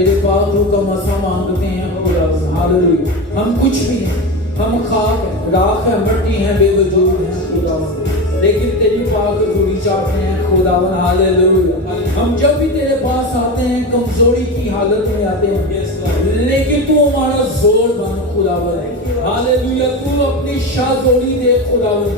तेरे पाक रूह का मसा मांगते हैं खुदा। हालेलुया। हम कुछ भी हैं, हम खाक है, राख है, मिट्टी है, बेवजूद है खुदा, लेकिन तेरी पाक धूड़ी चाहते हैं खुदावन। हालेलुया। हम जब भी तेरे पास आते हैं कमजोरी की हालत में आते हैं, लेकिन तू हमारा जोर बन खुदावन। हालेलुया। तू अपनी शाहजोरी दे खुदावन।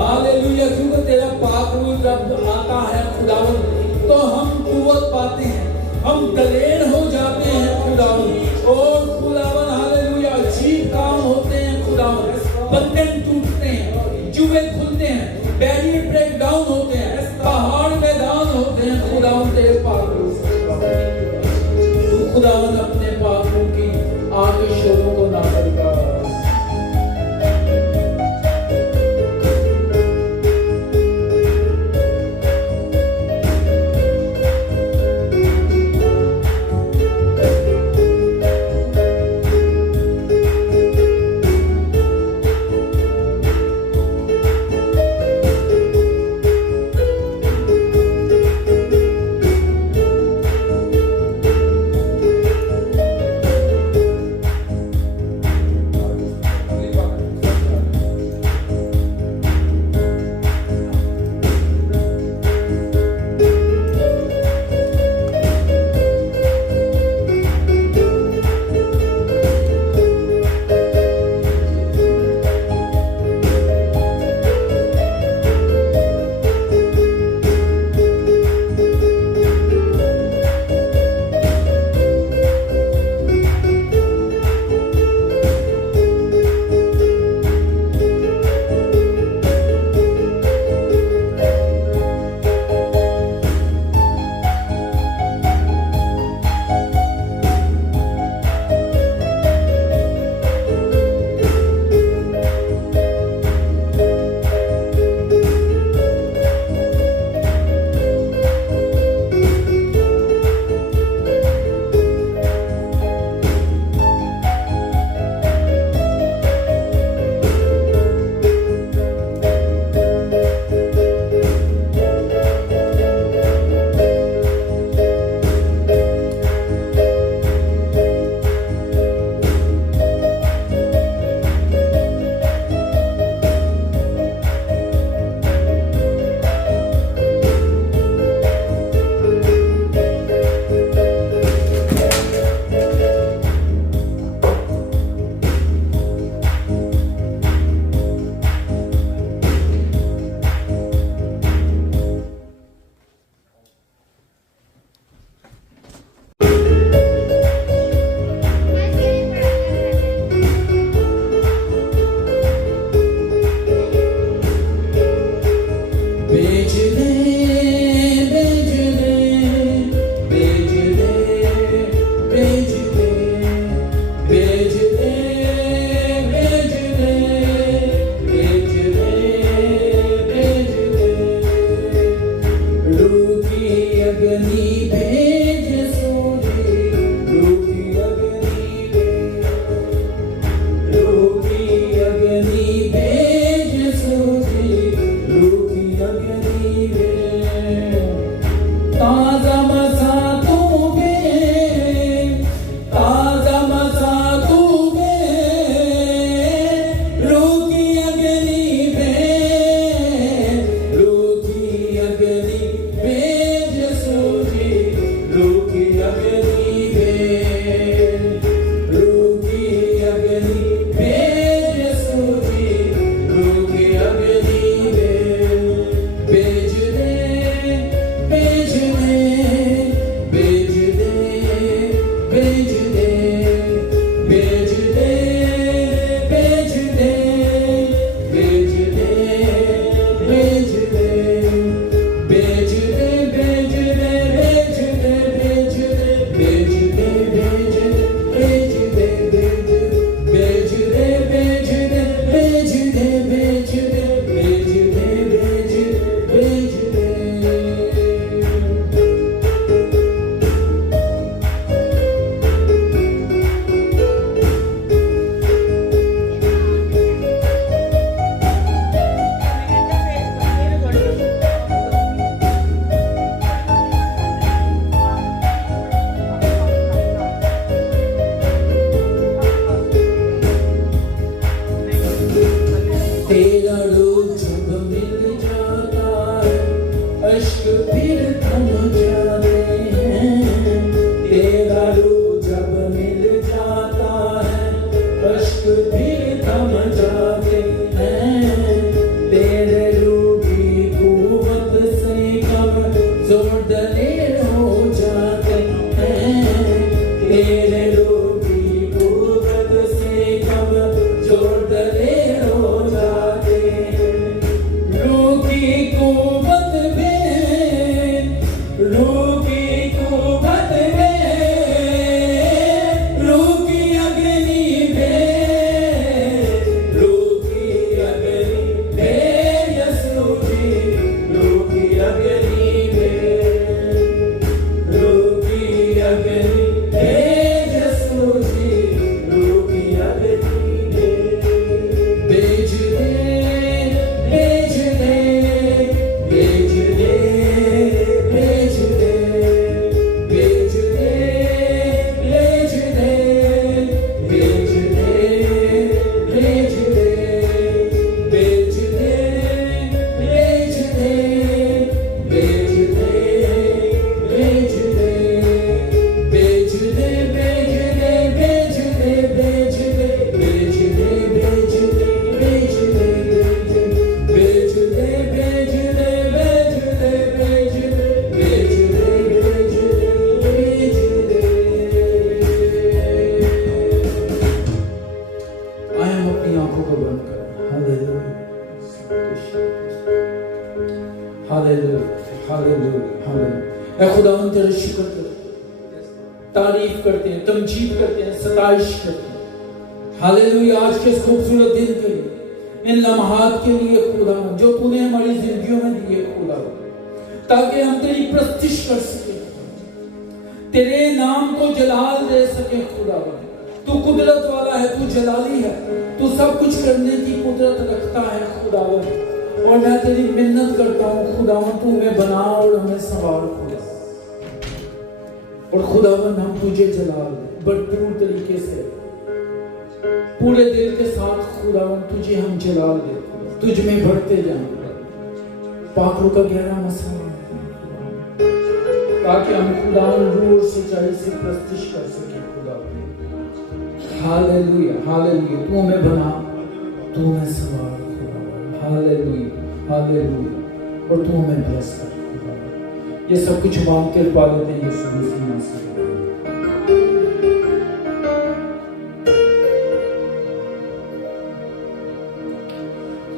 हालेलुया। क्योंकि तेरा पाक रूह जब आता है खुदावन तो हम कुव्वत पाते हैं, हम दलेर हो जाते हैं खुदावन। और खुदावन हालेलुया अजीब काम होते हैं खुदावन, बंधन टूटते हैं, जुए खुलते हैं, बैरियर ब्रेक डाउन होते हैं, पहाड़ मैदान होते हैं खुदावन तेरे पाक रूह। तू खुदावन अपने पाक रूह की आगे शोरों को नाज़िल कर। Hallelujah, hallelujah, hallelujah. ऐ खुदावंद तेरा शुक्र करते हैं, तारीफ करते हैं, तमजीद करते हैं, सताइश करते हैं। हालेलुया। आज के इस खूबसूरत दिन के लिए, इन लम्हात के लिए खुदावंद जो तूने हमारी जिंदगियों में दिए खुदावंद, ताकि हम तेरी प्रस्तिश कर सके, तेरे नाम को जलाल दे सके खुदावंद। तू कुदरत वाला है, तू जलाली है, तू सब कुछ करने की कुदरत रखता है खुदावंद। और मैं तेरी मिन्नत करता हूँ खुदावंद, तू हमें बना और हमें संभाल खुदा। और खुदावंद हम तुझे जलाल भरपूर तरीके से, पूरे दिल के साथ खुदावंद तुझे हम जलाल दे, तुझ में बढ़ते जाएं। पाखरों का गहरा मसला ताकि हम खुदावंद रूह और सच्चाई से प्रस्तिश कर सके खुदावंद। Hallelujah, hallelujah. तू हमें बना, तू हमें संभाल खुदावंद। Hallelujah, hallelujah. और तू हमें ब्लेस कर खुदावंद। ये सब कुछ मांग के पा लेते हैं यीशु मसीह नाम से।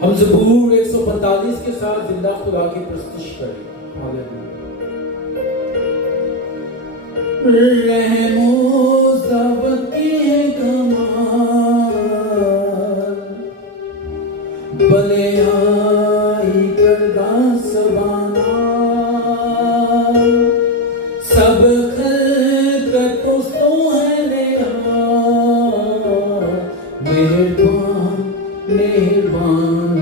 हम ज़बूर 145 के साथ जिंदा खुदा की प्रस्तुति करें। हालेलुया। रहमो ज़बती है कमाल, भलाई करदा सबाना, सब खलकतों सो है नेहा, मेहरबान मेहरबान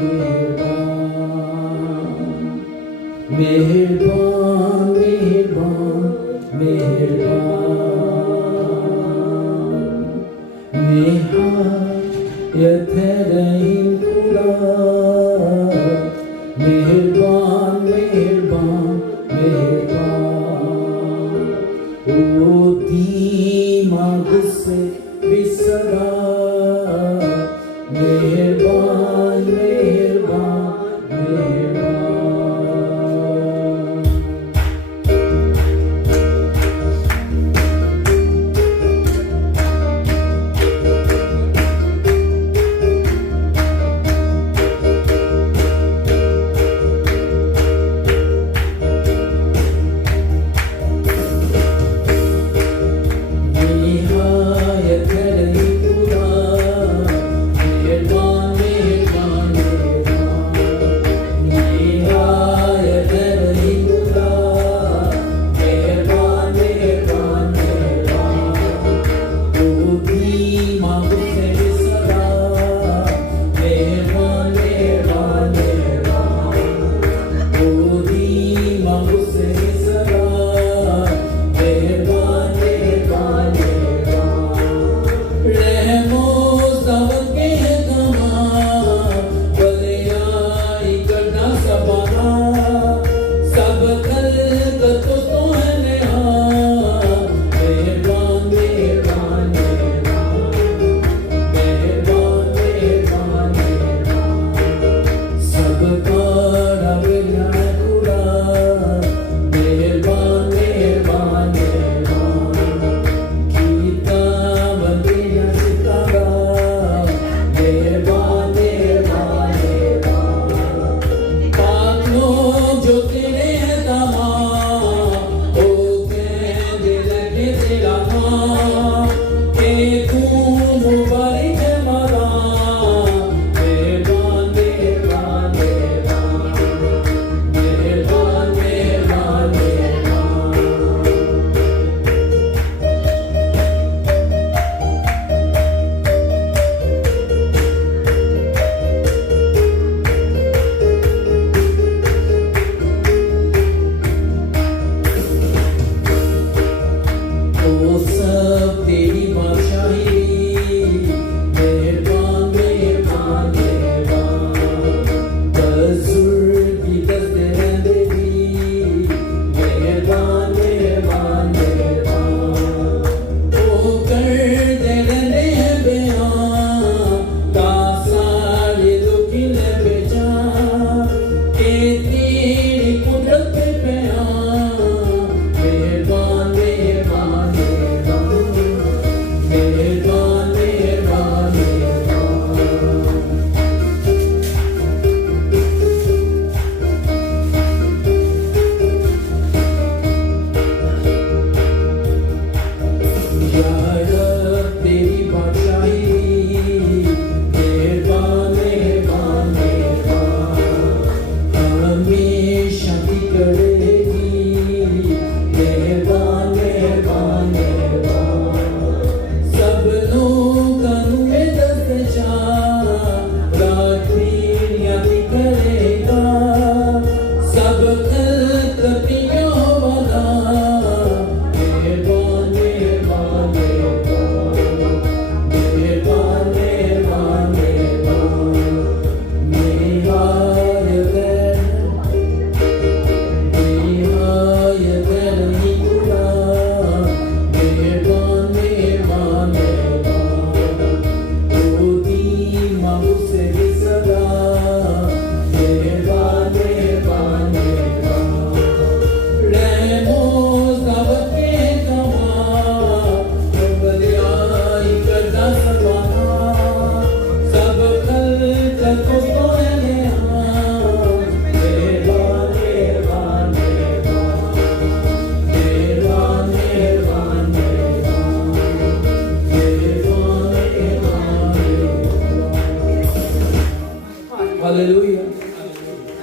मेहरबान मेहरबान मेहरबान निहायत है रहीम खुदा, मेहरबान मेहरबान मेहरबान। ओ धीमा गुस्से भी सदा, मेहरबान मेहरबान मेहरबान।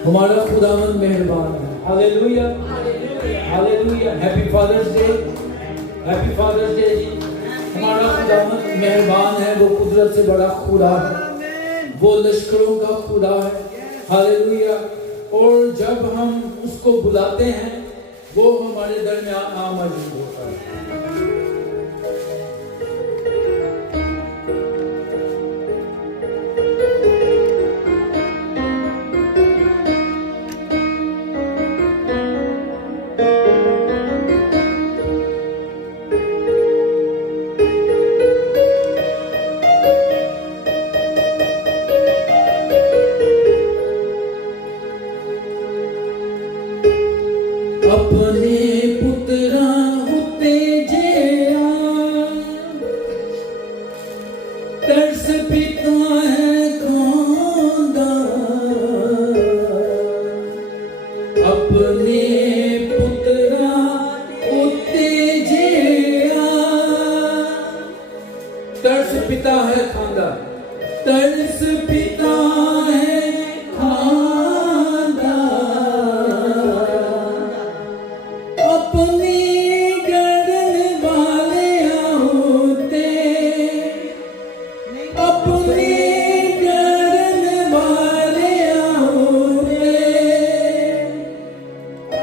हमारा खुदावंद मेहरबान है। Hallelujah hallelujah. Happy fathers day, happy fathers day जी। हमारा खुदावंद मेहरबान है, वो कुदरत से बड़ा खुदा है, वो लश्करों का खुदा है। हालेलुया। और जब हम उसको बुलाते हैं वो हमारे दरमियान आ मौजूद होता है। अपने पुत्रा होते जेया तरस पिता है खांदा, अपने पुत्रा होते जेया तरस पिता है खांदा, तरस पिता है खांदा, अपनी गरन वाले होते, अपनी गरन वाले होते,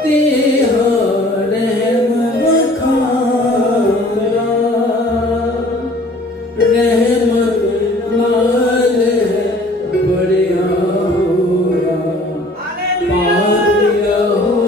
तेरा रहम बखारा, रहमत नाल बड़े होया, पार हो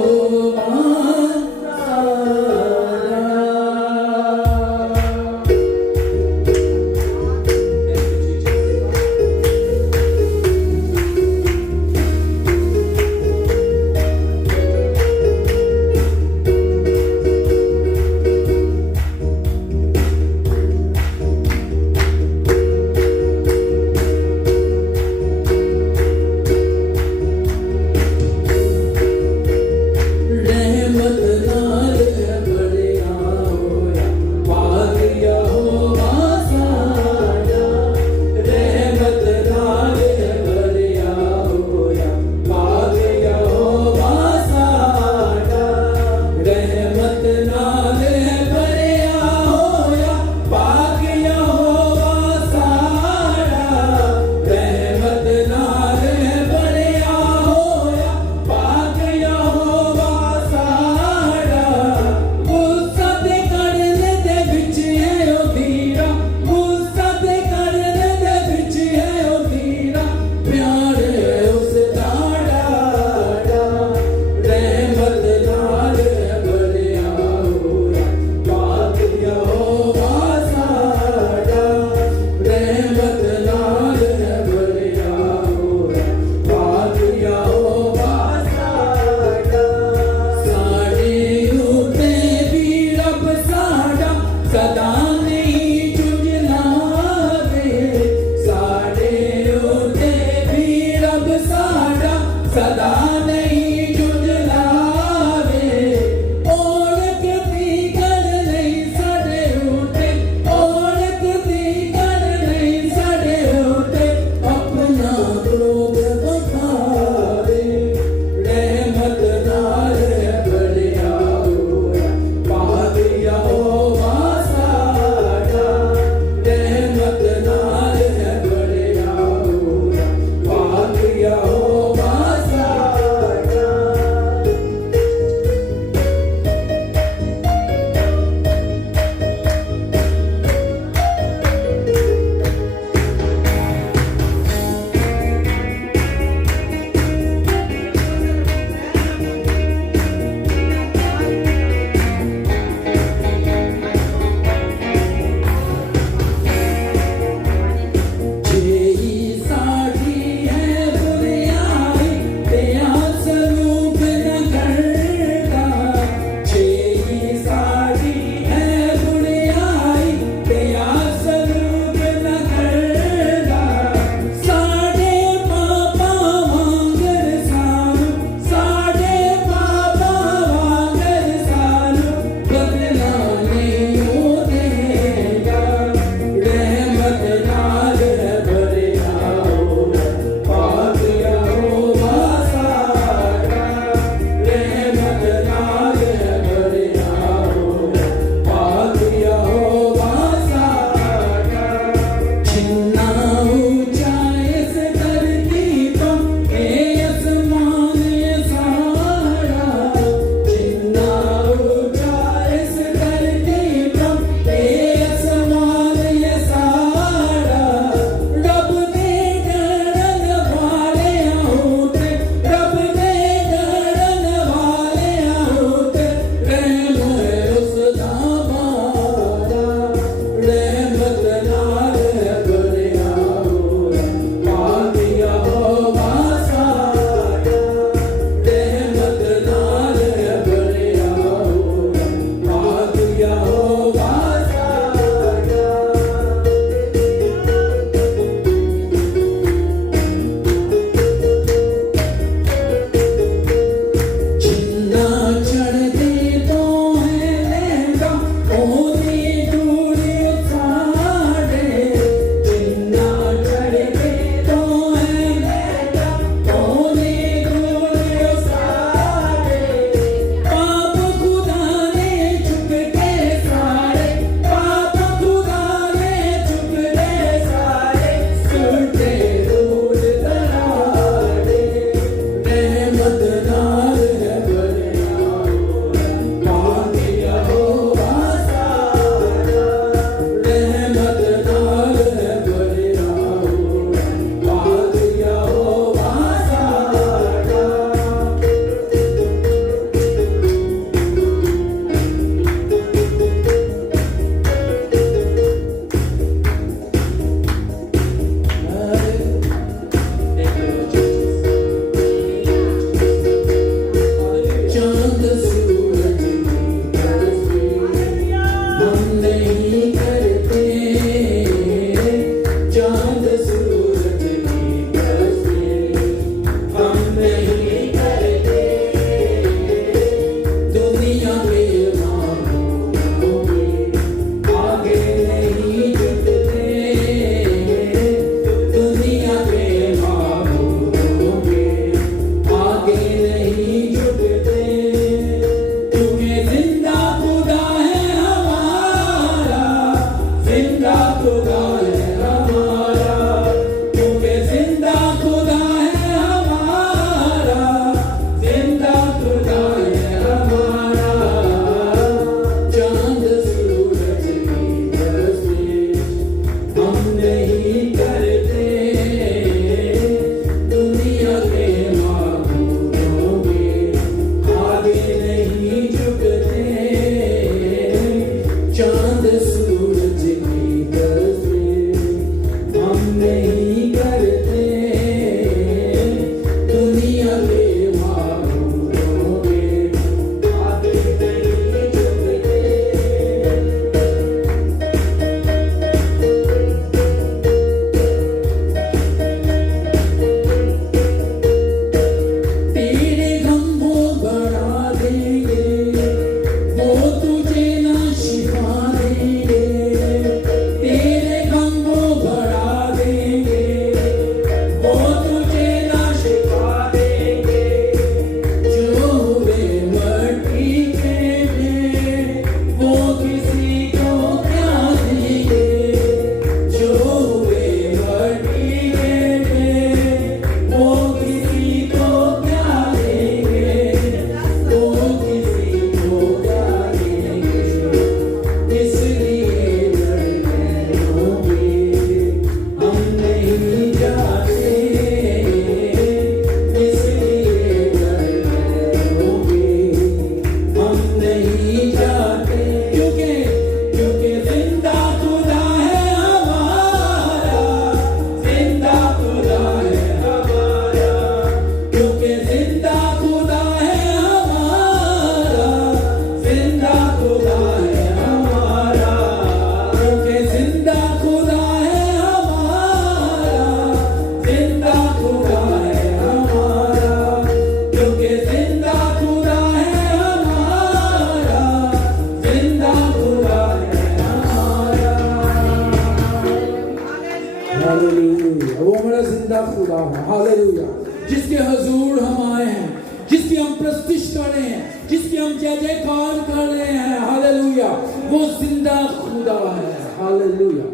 हालेलुया। जिसके हजूर हम आए हैं, जिसकी हम प्रस्तुति कर रहे हैं, जिसकी हम जय जयकार कर रहे हैं, हालेलुया, वो जिंदा खुदा है। हालेलुया।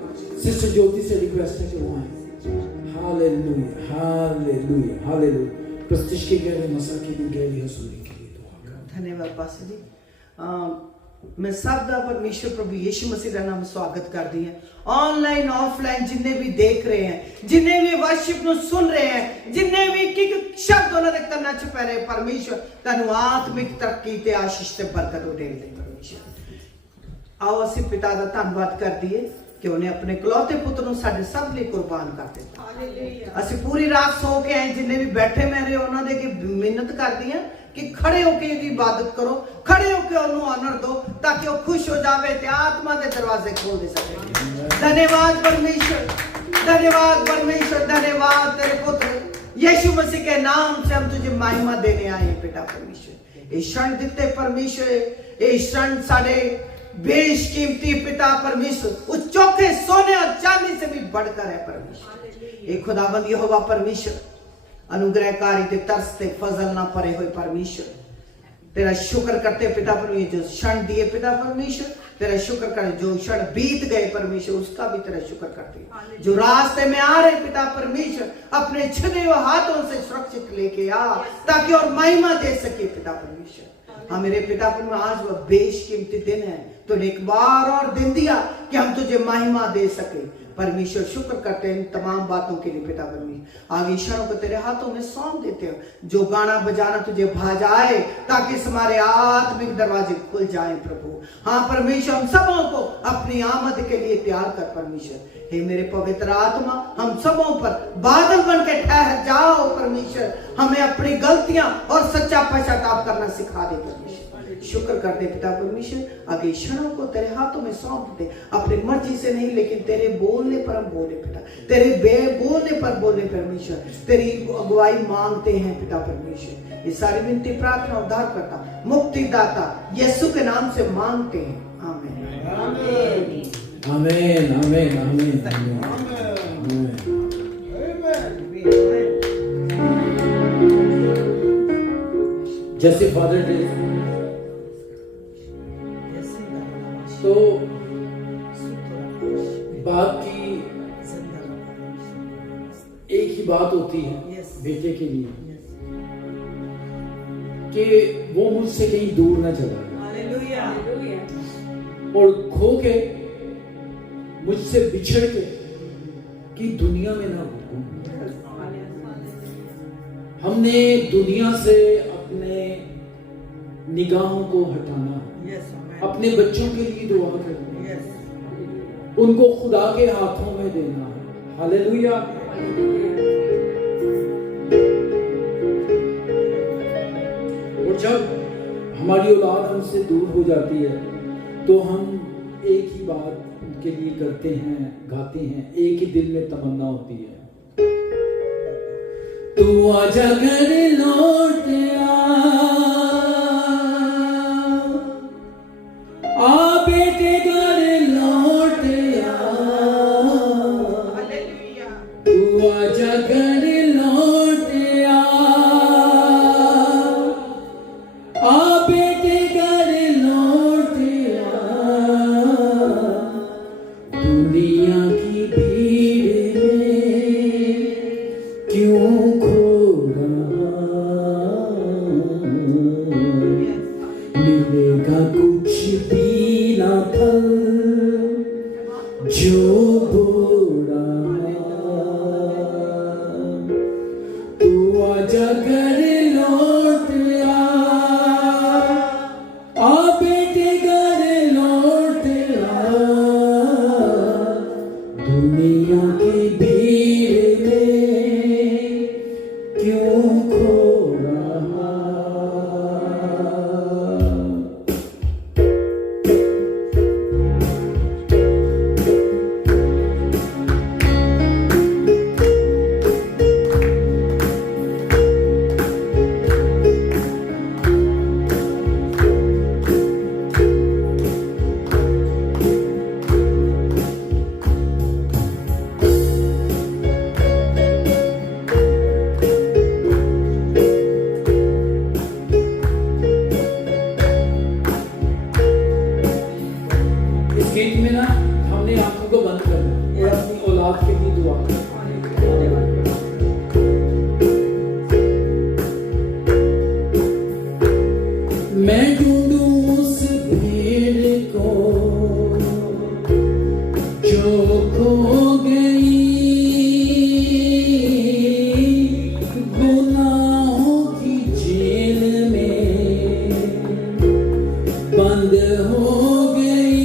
सिस्टर ज्योति से रिक्वेस्ट है कि वो आए। Hallelujah hallelujah hallelujah. प्रस्तुति के गहरे मसा की भी गहरी हजूरी के लिए दुआ करें। धन्यवाद पास्टर जी। मैं सब दा परमेश्वर प्रभु यीशु मसीह का नाम स्वागत करती है। ऑनलाइन ऑफलाइन जिन्ने भी देख रहे हैं, जिन्ने भी वर्शिप ਨੂੰ सुन रहे हैं, जिन्ने भी एक शब्द ਉਹਨਾਂ ਦੇ ਕੰਨਾਂ 'ਚ ਪੈ ਰਹੇ, परमेश्वर ਤੁਹਾਨੂੰ ਆਤਮਿਕ ਤਰੱਕੀ ਤੇ ਆਸ਼ੀਸ਼ ਤੇ ਬਰਕਤ ਉਡੇਲ ਦੇ परमेश्वर। आओ ਅਸੀਂ ਪਿਤਾ ਦਾ ਧੰਨਵਾਦ ਕਰਦੀਏ कि उन्हें अपने इकलौते पुत्र ਨੂੰ ਸਾਡੇ ਸਭ ਲਈ ਕੁਰਬਾਨ ਕਰ ਦਿੱਤਾ। ਹਾਲੇਲੂਇਆ। ਅਸੀਂ ਪੂਰੀ ਰਾਤ ਸੋ ਕੇ ਆਏ, ਜਿੰਨੇ ਵੀ ਬੈਠੇ ਮੇਰੇ ਉਹਨਾਂ ਦੇ ਅੱਗੇ ਮਿਹਨਤ ਕਰਦੀ ਆ कि खड़े होके ਇਹਦੀ इबादत करो, खड़े होके ਉਹਨੂੰ ਆਨਰ दो ताकि वो खुश हो जावे ते आत्मा के दरवाजे खोल दे सके। धन्यवाद परमेश्वर, धन्यवाद परमेश्वर, धन्यवाद तेरे पुत्र यीशु मसीह के नाम से हम तुझे महिमा देने आए हैं बेटा परमेश्वर। ये क्षण दिते परमेश्वर, ये क्षण सारे बेशकीमती पिता परमेश्वर, उस चौखे सोने और चांदी से भी बढ़कर है परमेश्वर। ये खुदाबंद यहोवा परमेश्वर अनुग्रहकारी ते तरस ते फजल ना परे हुए परमेश्वर, तेरा शुक्र करते पिता परमेश्वर जो क्षण दिए पिता परमेश्वर, तेरा शुक्र करे जो क्षण बीत गए परमेश्वर उसका भी तेरा शुक्र करते। जो रास्ते में आ रहे पिता परमेश्वर अपने छिदे हुए हाथों से सुरक्षित लेके आ ताकि और महिमा दे सके पिता परमेश्वर। हाँ मेरे पिता परमेश्वर, आज वह बेशकीमती दिन है, तूने एक बार और दिन दिया कि हम तुझे महिमा दे सके परमेश्वर। शुक्र करते हैं इन तमाम बातों के लिए पिता परमेश्वर। आगे क्षणों को तेरे हाथों में सौंप देते हो। जो गाना बजाना तुझे भाज आए ताकि हमारे आत्मिक दरवाजे खुल जाएं प्रभु। हाँ परमेश्वर, हम सबों को अपनी आमद के लिए तैयार कर परमेश्वर। हे मेरे पवित्र आत्मा, हम सबों पर बादल बन के ठहर जाओ परमेश्वर। हमें अपनी गलतियां और सच्चा पश्चाताप करना सिखा दे परमेश्वर। शुक्र करते पिता परमेश्वर, आगे क्षणों को तेरे हाथों में सौंप दे। अपनी मर्जी से नहीं लेकिन तेरे बोलने पर हम बोले पिता, तेरे बोलने पर बोले परमेश्वर। तेरी अगुवाई मांगते हैं पिता परमेश्वर। ये सारी विनती प्रार्थना उद्धार करता मुक्तिदाता यीशु के नाम से मांगते हैं। आमीन आमीन आमीन आमीन आमीन। जैसे फादर डे तो बाप की एक ही बात होती है बेटे के लिए कि वो मुझसे कहीं दूर ना चला जाए और खो के मुझसे बिछड़ के कि दुनिया में ना भूलूं। हमने दुनिया से अपने निगाहों को हटाना, अपने बच्चों के लिए दुआ करनी है, उनको खुदा के हाथों में देना है। हालेलुया। और जब हमारी औलाद हमसे दूर हो जाती है तो हम एक ही बात उनके लिए करते हैं, गाते हैं, एक ही दिल में तमन्ना होती है, तू आजा घर लौट आ बेटे घर लौट तू आजा घर लौट आ बेटे घर लौट दुनिया की भीड़ में क्यों खो रहा मैं ढूंढूं उस भीड़ को जो खो गई गुनाहों की जेल में बंद हो गई।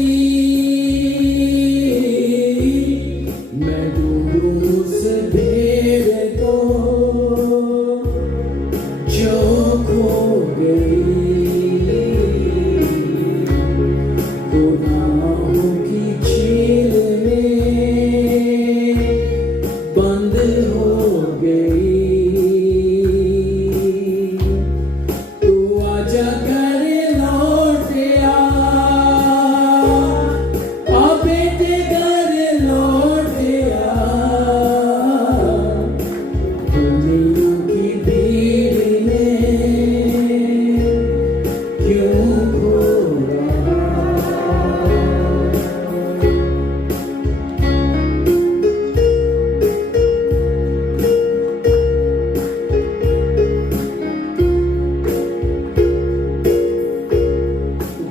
मैं ढूंढूं उस भीड़ को जो खो गई गुनाहों की झील में बंद हो गई। तू आजा घर लौट आ बेटे घर लौट आ। दुनिया की भीड़ में क्यों खो रहा।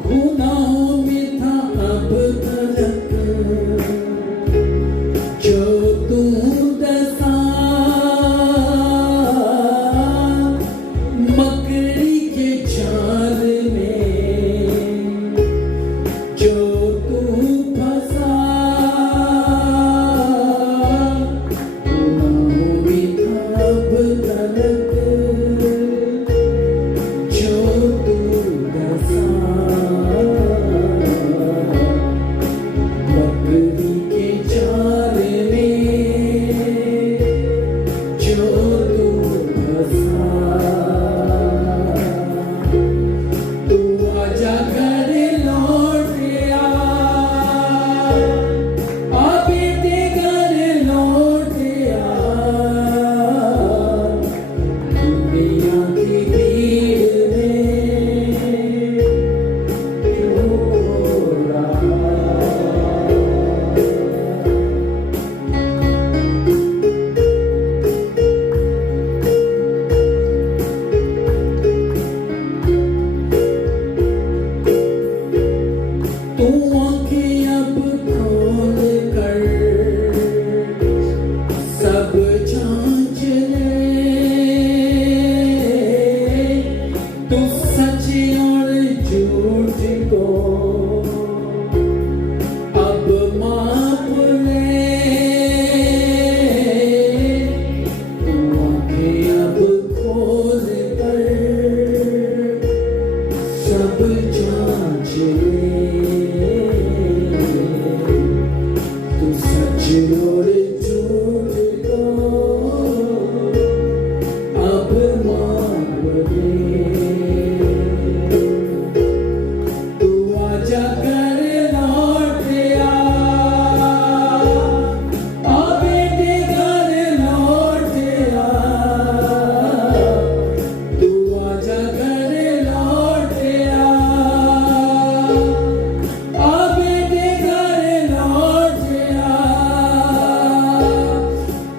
गुनाहों में था अब तलक जो तू दसा मकड़ी के जाल में जो तू फंसा। गुनाहों में था अब तलक जो तू दसा मकड़ी के जाल में जो तू फंसा। तू आजा घर लौट आ बेटे घर लौट आ। दुनिया की भीड़ में क्यों खो रहा। तू आंखें अब खोल कर सब जांच ले। तू सच और झूठ को अब माप ले। तू आंखें अब खोल कर सब जांच ले। तू सच और झूठ को अब माप ले। तू आजा घर लौट आ बेटे घर लौट आ। तू आजा घर लौट आ बेटे घर लौट आ।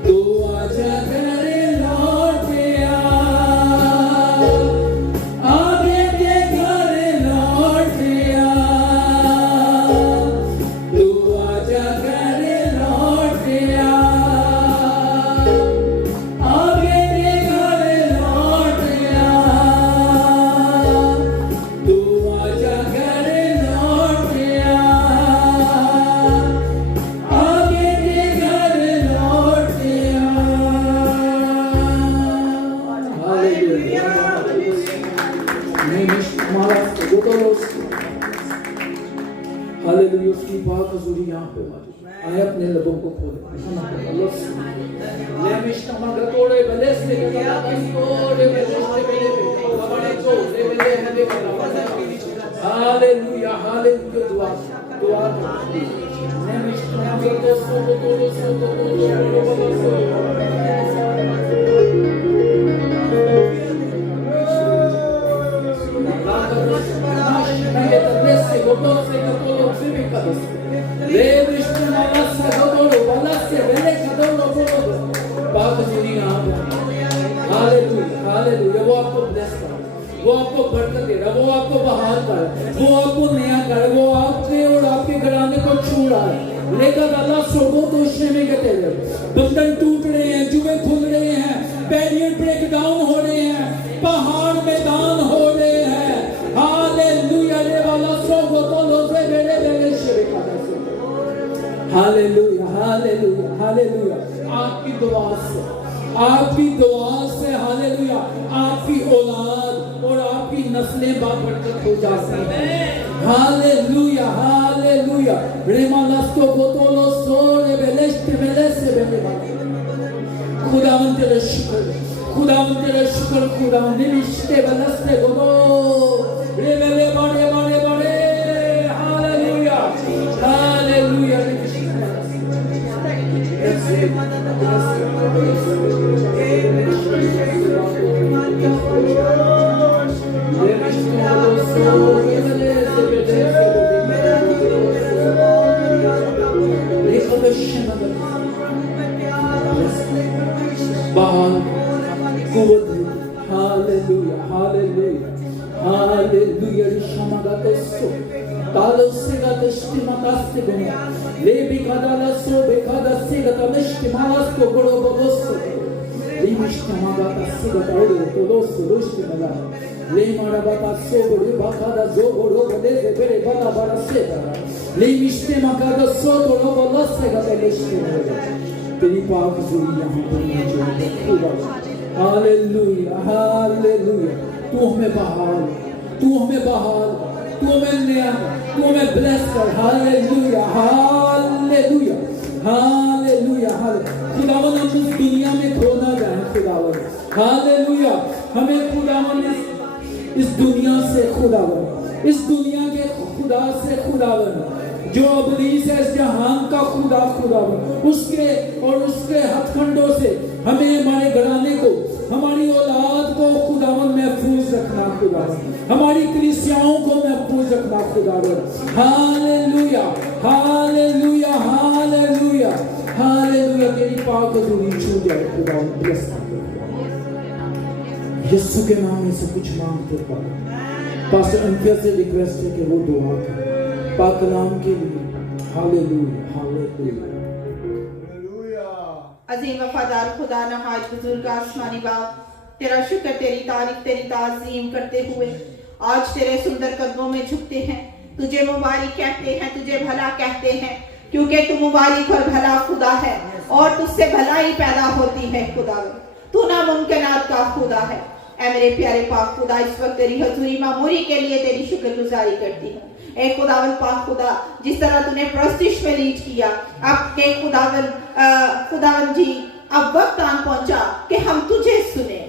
तू आजा घर लौट आ बेटे घर लौट आ। तू आजा घर लौट आ बेटे घर लौट आ। तू आजा घर लौट आ बेटे घर लौट आ। हालेलुया। उसकी पाक हजूरी यहाँ पे मौजूद है। आए अपने लबों को खोले। Hallelujah hallelujah. दुआ दुआ हालेलुया। वो आपको ब्लेस करो। वो आपको बरकत दे रहा है, वो आपको बहाल कर रहा है, वो आपको नया कर रहा है, वो आपके और आपके घराने को छू रहा है। लेकर अल्लाह सोगो तो में कहते हैं बंधन टूट रहे हैं, जुए खुल रहे हैं, बैरियर ब्रेक डाउन हो रहे हैं, पहाड़ मैदान हो रहे हैं। हालेलुया रे वाला सोगो तो लोगे बेरे बेरे शेबे हालेलुया हालेलुया हालेलुया। आपकी दुआ से हालेलुया आपकी औलाद और आपकी नस्लें बाबरकत हो जाती हैं। Hallelujah hallelujah. रेमालास्तो बोतोलो सोरे बेलेस्टे बेलेसे बेले। खुदावंद तेरा शुक्र, खुदावंद तेरा शुक्र, खुदावंद निमिष्टे बेलेस्टे गोदो रे बेले बड़े बड़े बड़े। Hallelujah hallelujah. Hallelujah, hallelujah, hallelujah. Rishamagateso, talosegate mataste gono, lebi kadala so bekada segata meshti malasto goro bogosto, limishta magata segata ore todoso roshti mala, lemara bata so goro bakada zo goro bodeze bere bala bara seta, limishte magada so goro bogosto gata meshti mala. तेरी पाक जुड़ी यहाँ पर मौजूद है। Hallelujah hallelujah. तू हमें बहाल, तू हमें बहाल, तू हमें नया, तू हमें ब्लेस कर। Hallelujah hallelujah hallelujah hallelujah. खुदावन हम इस दुनिया में खो ना जाए खुदावन। हालेलुया। हमें खुदावन इस दुनिया से खुदावन, इस दुनिया के खुदा से खुदावन, जो अबलीस है इस जहान का खुदा खुदावन, उसके और उसके हथकंडों से हमें हमारे घराने को, हमारी औलाद को खुदावन महफूज रखना खुदावन, हमारी कलीसियाओं को महफूज रखना खुदावन। Hallelujah hallelujah hallelujah hallelujah. तेरी पाक धूली छू जाए खुदावन। ब्लेस यीशु के नाम में से कुछ मांगते पास पास्टर अंकिया से रिक्वेस्ट है कि वो दुआ करें पाक कलाम के लिए। Hallelujah hallelujah. अजीम वफादार खुदा नहायत बुजुर्ग आसमानी बाप, तेरा शुक्र, तेरी तारीफ, तेरी ताज़ीम करते हुए आज तेरे सुंदर कदमों में झुकते हैं। तुझे मुबारक कहते हैं, तुझे भला कहते हैं, क्योंकि तू मुबारक और भला खुदा है और तुझसे भलाई पैदा होती है खुदा। तू नामुमकिनात का खुदा है। ऐ मेरे प्यारे पाक खुदा, इस वक्त तेरी हजूरी मामूरी के लिए तेरी शुक्रगुजारी करती हूँ। ए खुदावन पाक खुदा, जिस तरह तूने प्रस्तिश में लीड किया, अब के खुदावन जी अब वक्त आन पहुंचा कि हम तुझे सुने।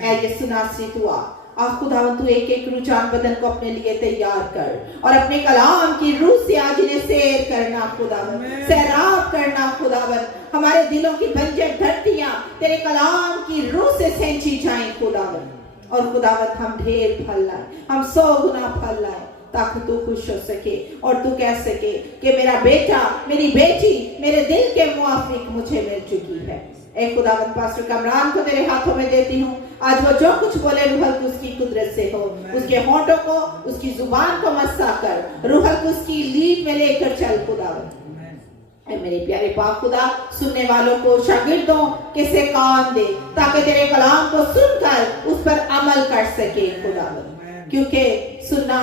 ऐ यीशु नासरी दुआ आप खुदावन तू एक एक रुझान बदन को अपने लिए तैयार कर और अपने कलाम की रूह से आज इन्हें सैर करना खुदावन, सैराब करना खुदावन। हमारे दिलों की बंजर धरतियां तेरे कलाम की रूह से सेंची जाएं खुदावन, और खुदावन हम ढेर फल लाए, हम 100 गुना फल लाए, ताकि तू खुश हो सके और तू कह सके कि मेरा बेटा, मेरी बेटी मेरे दिल के मुआफिक मुझे मिल चुकी है। ए खुदावंद पास्टर कमरान को तेरे हाथों में देती हूँ। आज वो जो कुछ बोले रूहल को उसकी कुदरत से हो, उसके होंठों को, उसकी जुबान को मस्सा कर, रूहल को उसकी लीड में लेकर चल खुदावंद। मेरे प्यारे पाक खुदा, सुनने वालों को, शागिर्दों के से कान दे, ताकि तेरे कलाम को सुनकर उस पर अमल कर सके खुदावंद, क्योंकि सुनना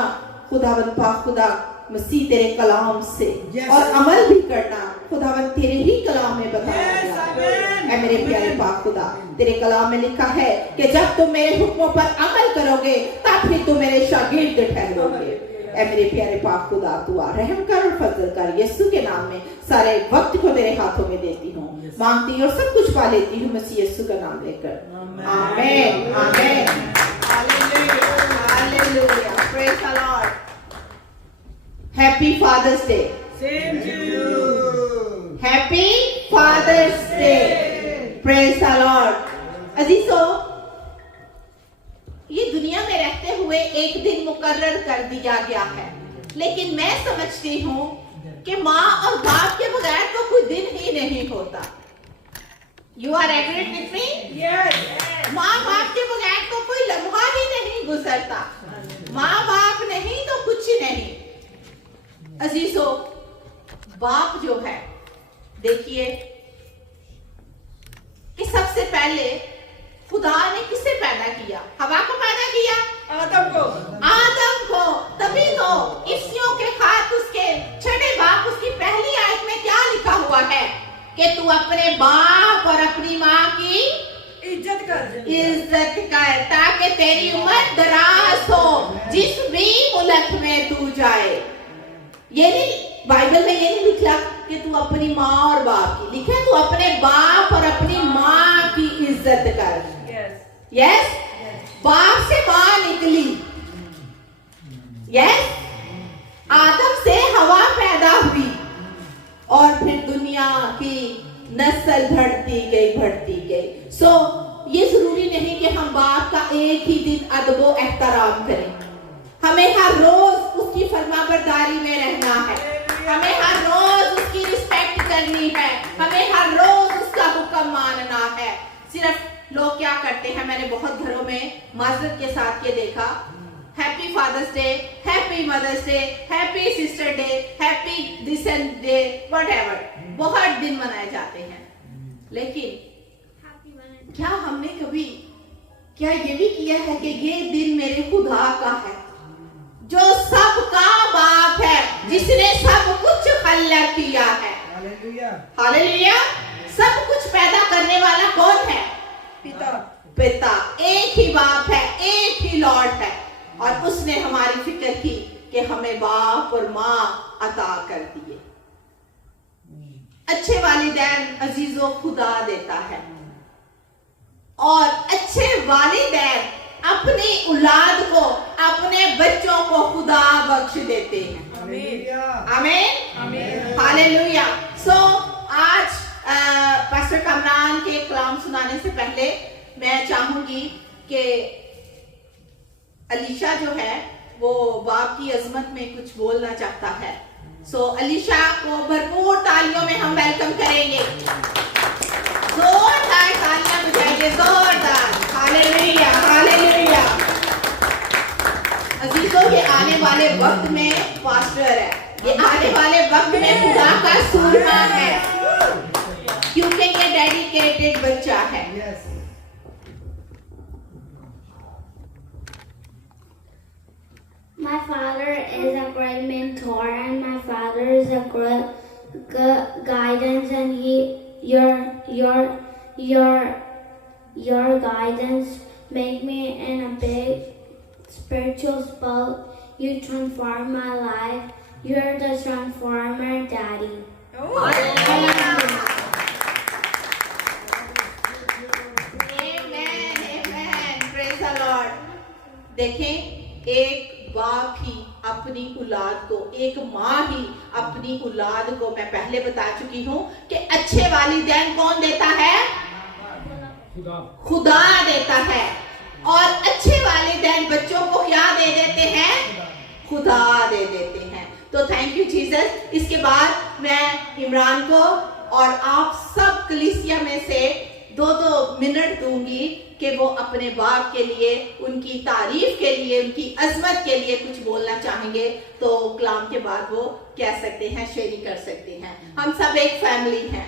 खुदावंद पाक खुदा मसीह तेरे कलाम से और अमल भी करना खुदावंद तेरे ही कलाम में बताया गया है। मेरे प्यारे पाक खुदा, तेरे कलाम में लिखा है कि जब तुम मेरे हुक्मों पर अमल करोगे तब फिर तुम मेरे शागिर्द ठहरोगे। ऐ मेरे प्यारे पाक खुदा, दुआ रहम कर और फजल कर। यीशु के नाम में सारे वक्त को तेरे हाथों में देती हूँ, मांगती और सब कुछ पा लेती हूँ मसीह यीशु का नाम लेकर। आमीन आमीन hallelujah. Praise the Lord. Happy Father's Day. Same to you. Happy Father's Day. Praise the Lord. अजीजों, ये दुनिया में रहते हुए एक दिन मुकर्रर कर दिया गया है, लेकिन मैं समझती हूँ कि माँ और बाप के बगैर तो कोई दिन ही नहीं होता। You are agreed with me? Yes. माँ बाप के बगैर तो कोई लम्हा ही नहीं गुजरता। माँ बाप नहीं तो कुछ नहीं। अजीजो, बाप जो है, देखिए कि सबसे पहले खुदा ने किसे पैदा किया? हवा को पैदा किया, आदम को। तभी तो इफ्सियों के खात उसके छठे बाप उसकी पहली आयत में क्या लिखा हुआ है कि तू अपने बाप और अपनी माँ की इज्जत कर ताकि तेरी उम्र दराज हो जिस भी मुल्क में तू जाए। ये नहीं, बाइबल में ये नहीं लिखा कि तू अपनी माँ और बाप की, लिखा तू अपने बाप और अपनी माँ की इज्जत कर। यस, बाप से माँ निकली। यस, आदम से हवा पैदा हुई और फिर दुनिया की नस्ल बढ़ती गई। सो ये जरूरी नहीं कि हम बाप का एक ही दिन अदबो एहतराम करें। हमें हर रोज उसकी फरमाबरदारी में रहना है, हमें हर रोज उसकी रिस्पेक्ट करनी है, हमें हर रोज उसका हुक्म मानना है। सिर्फ लोग क्या करते हैं, मैंने बहुत घरों में माजरत के साथ ये देखा, happy fathers day, happy Mother's Day, happy sister day, happy this and day, whatever, बहुत दिन मनाए जाते हैं। लेकिन क्या हमने कभी क्या ये भी किया है कि ये दिन मेरे खुदा का है जो सबका बाप है, जिसने सब कुछ खल्क किया है। हालेलुया। सब कुछ पैदा करने वाला कौन है? पिता। एक ही बाप है, एक ही लॉर्ड है, और उसने हमारी फिक्र की कि हमें बाप और माँ अता कर दिए। अच्छे वालिदैन अजीजों खुदा देता है, और अच्छे वालिदैन अपनी औलाद को, अपने बच्चों को खुदा बख्श देते हैं। आमीन, हालेलुया। सो आज पास्टर कमरान के कलाम सुनाने से पहले मैं चाहूंगी कि अलीशा जो है वो बाप की अजमत में कुछ बोलना चाहता है। सो अलीशा को भरपूर तालियों में हम वेलकम करेंगे। जोरदार तालियां बजाइए, जोरदार। Hallelujah, hallelujah. अजीजों, ये आने वाले वक्त में पास्टर है, ये आने वाले वक्त में खुदा का सूरमा है, क्योंकि ये डेडिकेटेड बच्चा है। My father is a great mentor, and my father is a great guidance, and your guidance make me in a big spiritual boat. You transform my life. You're the transformer, Daddy. देखें, एक बाप ही अपनी औलाद को, एक माँ ही अपनी औलाद को, मैं पहले बता चुकी हूँ कि अच्छे वालिदैन कौन देता है? खुदा देता है। और अच्छे वालिदैन बच्चों को क्या दे देते हैं? खुदा दे देते हैं। तो थैंक यू जीसस। इसके बाद मैं इमरान को और आप सब कलीसिया में से 2-2 मिनट दूंगी कि वो अपने बाप के लिए, उनकी तारीफ के लिए, उनकी अजमत के लिए कुछ बोलना चाहेंगे तो कलाम के बाद वो कह सकते हैं, शेयरिंग कर सकते हैं। हम सब एक फैमिली हैं।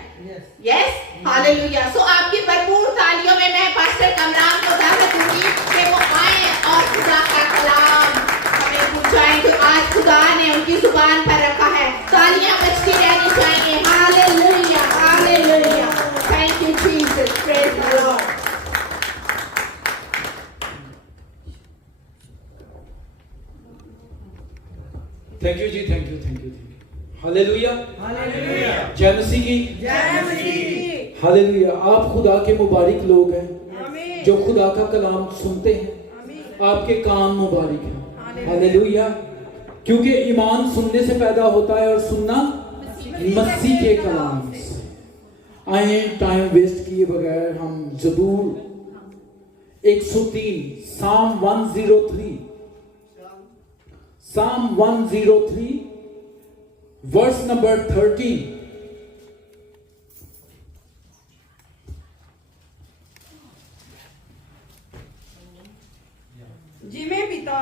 Yes, hallelujah. सो आपकी भरपूर तालियों में मैं पास्टर कमरान को दावत दूंगी कि वो आए और खुदा का कलाम हमें पहुंचाएं जो आज खुदा ने उनकी जुबान पर रखा है। तालियां बजती रहनी चाहिए। Hallelujah, hallelujah. Thank you Jesus, praise the Lord. Thank you जी, थैंक यू। Hallelujah, hallelujah. जय मसीह की जय। हालेलुया। आप खुदा के मुबारक लोग हैं जो खुदा का कलाम सुनते हैं। आपके कान मुबारक हैं। हालेलुया। क्योंकि ईमान सुनने से पैदा होता है और सुनना मसीह के कलाम से। आए टाइम वेस्ट किए बगैर हम ज़बूर 103, साम 103, Psalm 103 verse number 13। जिमें ਪਿਤਾ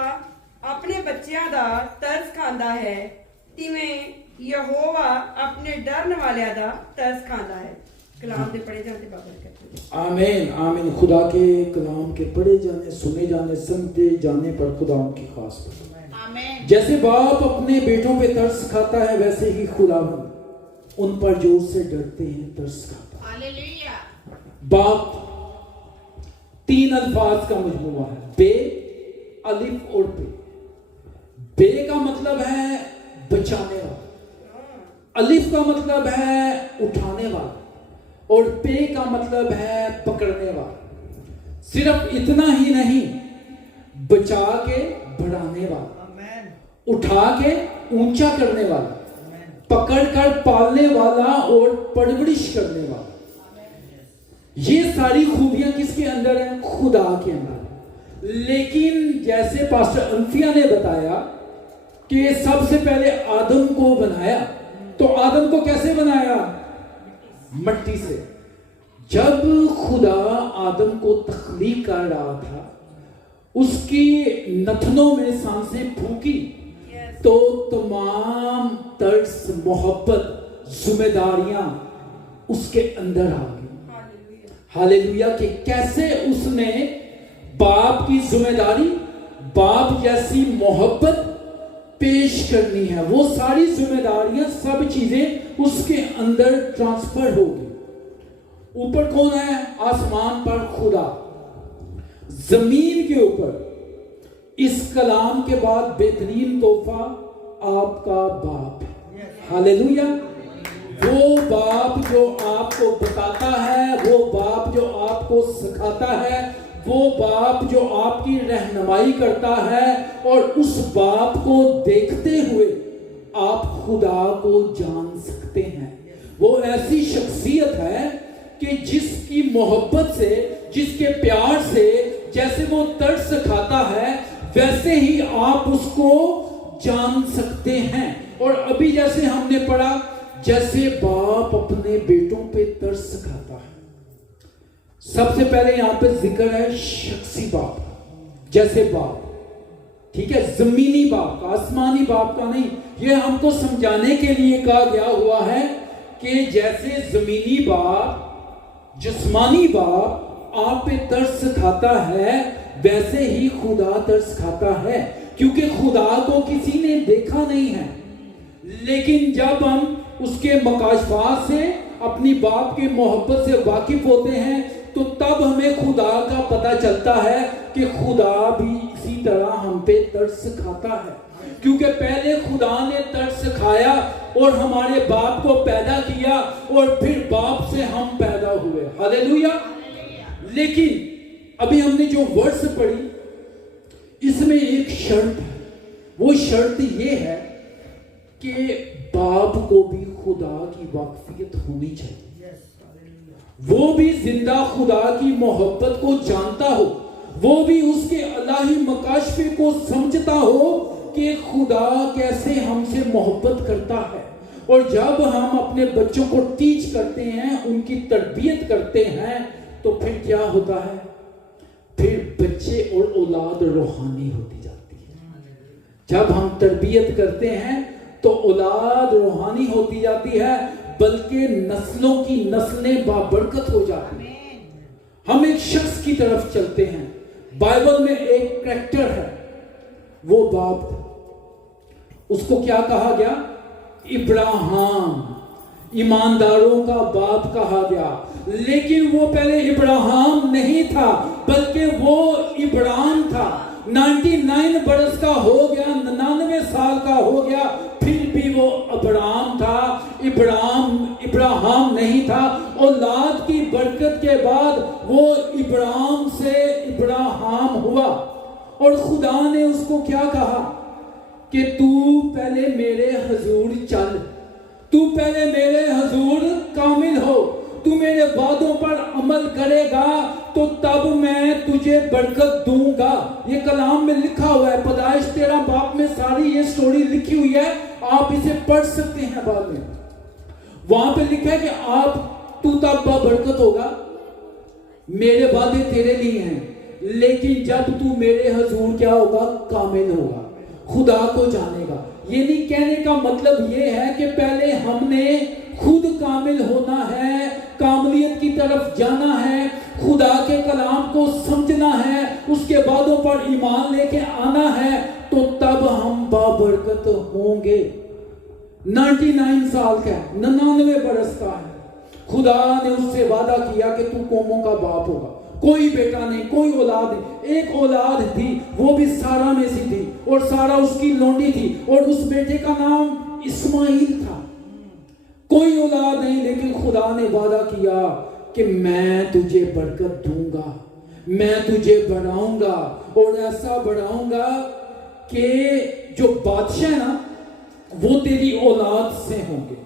ਆਪਣੇ ਬੱਚਿਆਂ ਦਾ ਤਰਸ ਖਾਂਦਾ ਹੈ ਤਿਵੇਂ ਯਹੋਵਾ ਆਪਣੇ ਡਰਨ ਵਾਲਿਆਂ ਦਾ ਤਰਸ ਖਾਂਦਾ ਹੈ। कलाम दे पढ़े जाते बाबर कहते हैं आमीन आमीन। खुदा के कलाम के पढ़े जाने, सुने जाने, समझे जाने पर खुदा उनकी खास आमीन। जैसे बाप अपने बेटों पे तरस खाता है वैसे ही खुदा उन पर जो उससे डरते हैं तरस खाता है। हालेलुया। बाप 3 अल्फाज का मजमूआ है, बे, अलिफ और पे। बे का मतलब है बचाने वाला, अलिफ का मतलब है उठाने वाला और पे का मतलब है पकड़ने वाला। सिर्फ इतना ही नहीं, बचा के बढ़ाने वाला, उठा के ऊंचा करने वाला, पकड़ कर पालने वाला और परवरिश करने वाला। ये सारी खूबियां किसके अंदर हैं? खुदा के अंदर। लेकिन जैसे पास्टर अंफिया ने बताया कि सबसे पहले आदम को बनाया, तो आदम को कैसे बनाया? मट्टी से। जब खुदा आदम को तख्लीक कर रहा था, उसकी नथनों में सांसें फूकी तो तमाम तर्स, मोहब्बत, जिम्मेदारियां उसके अंदर आ गई। हालेलुया। कि कैसे उसने बाप की जिम्मेदारी, बाप जैसी मोहब्बत पेश करनी है, वो सारी जिम्मेदारियां, सब चीजें उसके अंदर ट्रांसफर होगी। ऊपर कौन है? आसमान पर खुदा, जमीन के ऊपर इस कलाम के बाद बेहतरीन तोहफा आपका बाप है। हालेलुया। वो बाप जो आपको बताता है, वो बाप जो आपको सिखाता है, वो बाप जो आपकी रहनुमाई करता है, और उस बाप को देखते हुए आप खुदा को जान सकते हैं। वो ऐसी शख्सियत है कि जिसकी मोहब्बत से, जिसके प्यार से जैसे वो तरस खाता है वैसे ही आप उसको जान सकते हैं। और अभी जैसे हमने पढ़ा, जैसे बाप अपने बेटों पे तरस खाता है। सबसे पहले यहां पे जिक्र है शख्सी बाप, जैसे बाप, ठीक है, जमीनी बाप का, आसमानी बाप का नहीं। ये हमको समझाने के लिए कहा गया हुआ है कि जैसे जमीनी बाप, जिस्मानी बाप आप पे तरस खाता है, वैसे ही खुदा तरस खाता है। क्योंकि खुदा को किसी ने देखा नहीं है, लेकिन जब हम उसके मकाशफात से, अपनी बाप के मोहब्बत से वाकिफ होते हैं, तो तब हमें खुदा का पता चलता है कि खुदा भी इसी तरह हम पे तरस खाता है। क्योंकि पहले खुदा ने तरस खाया और हमारे बाप को पैदा किया, और फिर बाप से हम पैदा हुए। हालेलुया। लेकिन अभी हमने जो वर्स पढ़ी, इसमें एक शर्त है। वो शर्त ये है कि बाप को भी खुदा की वाकफियत होनी चाहिए, वो भी जिंदा खुदा की मोहब्बत को जानता हो, वो भी उसके अलाही मकाशफे को समझता हो कि खुदा कैसे हमसे मोहब्बत करता है। और जब हम अपने बच्चों को टीच करते हैं, उनकी तरबियत करते हैं, तो फिर क्या होता है? फिर बच्चे और औलाद रूहानी होती जाती है। जब हम तरबियत करते हैं तो औलाद रूहानी होती जाती है, बल्कि नस्लों की नस्लें बाबरकत हो जाती हैं। हम एक शख्स की तरफ चलते हैं। बाइबल में एक कैरेक्टर है, वो बाप, उसको क्या कहा गया? इब्राहिम, ईमानदारों का बाप कहा गया। लेकिन वो पहले इब्राहिम नहीं था, बल्कि वो इब्राहिम था। 99 बरस का हो गया, 99 साल का हो गया, फिर भी वो अब्राहम था, इब्राहिम नहीं था। औलाद की बरकत के बाद वो इब्राहिम से इब्राहिम हुआ। और खुदा ने उसको क्या कहा कि तू पहले मेरे हुजूर चल, तू पहले मेरे हुजूर कामिल हो, तू मेरे वादों पर अमल करेगा तो तब मैं तुझे बरकत दूंगा। ये कलाम में लिखा हुआ है, पैदाइश 13 बाब में सारी ये स्टोरी लिखी हुई है, आप इसे पढ़ सकते हैं बाद में। वहां पे लिखा है कि तू तब बरकत होगा, मेरे वादे तेरे लिए हैं, लेकिन जब तू मेरे हजूर क्या होगा, कामिल होगा, खुदा को जानेगा। ये नहीं कहने का मतलब ये है कि पहले हमने खुद कामिल होना है, कामलियत की तरफ जाना है, खुदा के कलाम को समझना है, उसके बातों पर ईमान लेके आना है, तो तब हम बाबरकत होंगे। 99 साल का है, 99 बरस का है, खुदा ने उससे वादा किया कि तू कौमों का बाप होगा। कोई बेटा नहीं, कोई औलाद नहीं, एक औलाद थी, वो भी सारा में से थी, और सारा उसकी लोंडी थी, और उस बेटे का नाम इस्माइल था। कोई औलाद नहीं, लेकिन खुदा ने वादा किया कि मैं तुझे बरकत दूंगा, मैं तुझे बढ़ाऊंगा, और ऐसा बढ़ाऊंगा कि जो बादशाह ना वो तेरी औलाद से होंगे,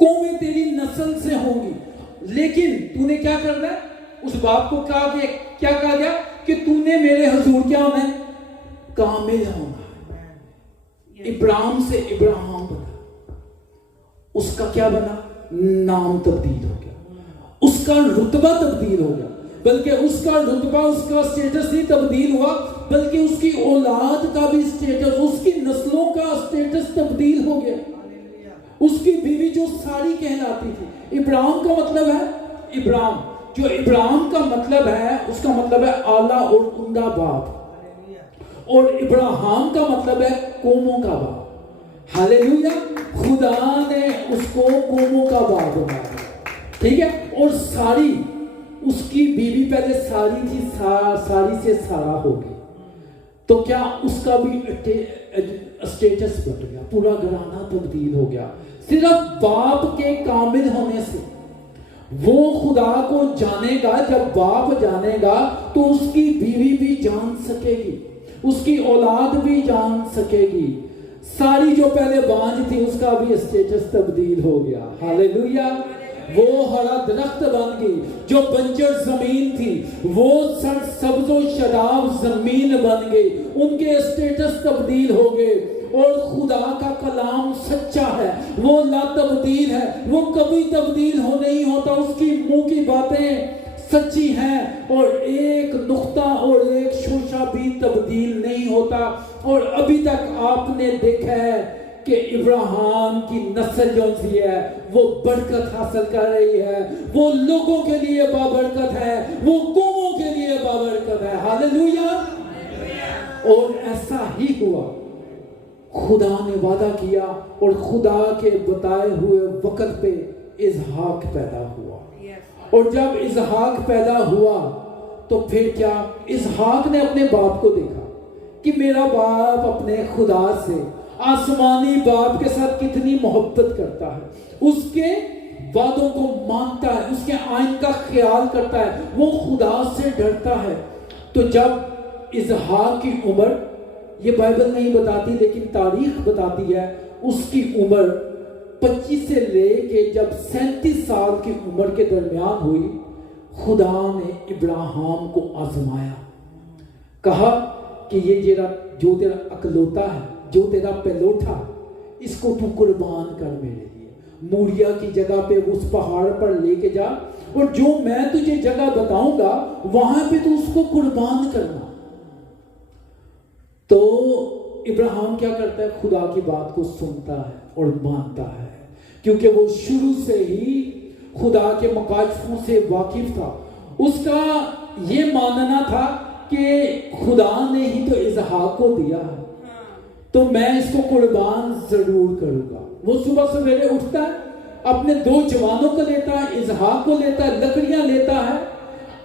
कौमें तेरी नस्ल से होंगी। लेकिन तूने क्या करना है, उस बाप को क्या कहा गया कि तूने मेरे हुजूर क्या होना है, कामिल होना है। इब्राहिम से इब्राहिम बना, उसका क्या बना, नाम तब्दील हो गया, उसका रुतबा तब्दील हो गया, बल्कि उसका रुतबा, उसका स्टेटस नहीं तब्दील हुआ, बल्कि उसकी औलाद का भी स्टेटस, उसकी नस्लों का स्टेटस तब्दील हो गया। उसकी बीवी जो सारी कहलाती थी, इब्राहिम का मतलब है, इब्राहिम जो इब्राहिम का मतलब है, उसका मतलब है आला और उम्दा बाप, और इब्राहिम का मतलब है कौमों का बाप। हालेलुया, खुदा ने उसको कौमों का बाप बनाया, ठीक है। और सारी, उसकी बीवी पहले सारी थी, सारी से सारा हो गई, तो क्या उसका भी स्टेटस बढ़ गया, पूरा घराना तब्दील हो गया। सिर्फ बाप के कामिल होने से वो खुदा को जानेगा। जब बाप जानेगा तो उसकी बीवी भी जान सकेगी, उसकी औलाद भी जान सकेगी। सारी जो पहले बांझ थी उसका भी स्टेटस तब्दील हो गया। हालेलुया, वो हरा दरख्त बन गई, जो बंजर जमीन थी वो सब्ज़ो शदाब जमीन बन गई, उनके स्टेटस तब्दील हो गए। और खुदा का कलाम सच्चा है, वो ला तब्दील है, वो कभी तब्दील हो नहीं होता, उसकी मुंह की बातें सच्ची हैं, और एक नुक्ता और एक शोशा भी तब्दील नहीं होता। और अभी तक आपने देखा है कि इब्राहिम की नस्ल जो सी है वो बरकत हासिल कर रही है, वो लोगों के लिए बाबरकत है, वो कौमों के लिए बाबरकत है। हालेलुया। और ऐसा ही हुआ, खुदा ने वादा किया और खुदा के बताए हुए वक्त पे इजहाक पैदा हुआ। और जब इजहाक पैदा हुआ तो फिर क्या, इजहाक ने अपने बाप को देखा कि मेरा बाप अपने खुदा से, आसमानी बाप के साथ कितनी मोहब्बत करता है, उसके वादों को मानता है, उसके आइन का ख्याल करता है, वो खुदा से डरता है। तो जब इजहाक की उम्र, ये बाइबल नहीं बताती लेकिन तारीख बताती है, उसकी उम्र 25 से लेके जब 37 साल की उम्र के दरमियान हुई, खुदा ने इब्राहिम को आजमाया, कहा कि ये जो तेरा अकलौता है, जो तेरा पहलोठा, इसको तू कुर्बान कर मेरे लिए, मूरिया की जगह पे उस पहाड़ पर लेके जा, और जो मैं तुझे जगह बताऊंगा वहां पे तू उसको कुर्बान करना। तो इब्राहिम क्या करता है, खुदा की बात को सुनता है और मानता है, क्योंकि वो शुरू से ही खुदा के मकासदों से वाकिफ था। उसका ये मानना था कि खुदा ने ही तो इजहाक को दिया है, तो मैं इसको कुर्बान जरूर करूंगा। वो सुबह सवेरे उठता है, अपने 2 जवानों को लेता है, इजहाक को लेता है, लकड़ियां लेता है,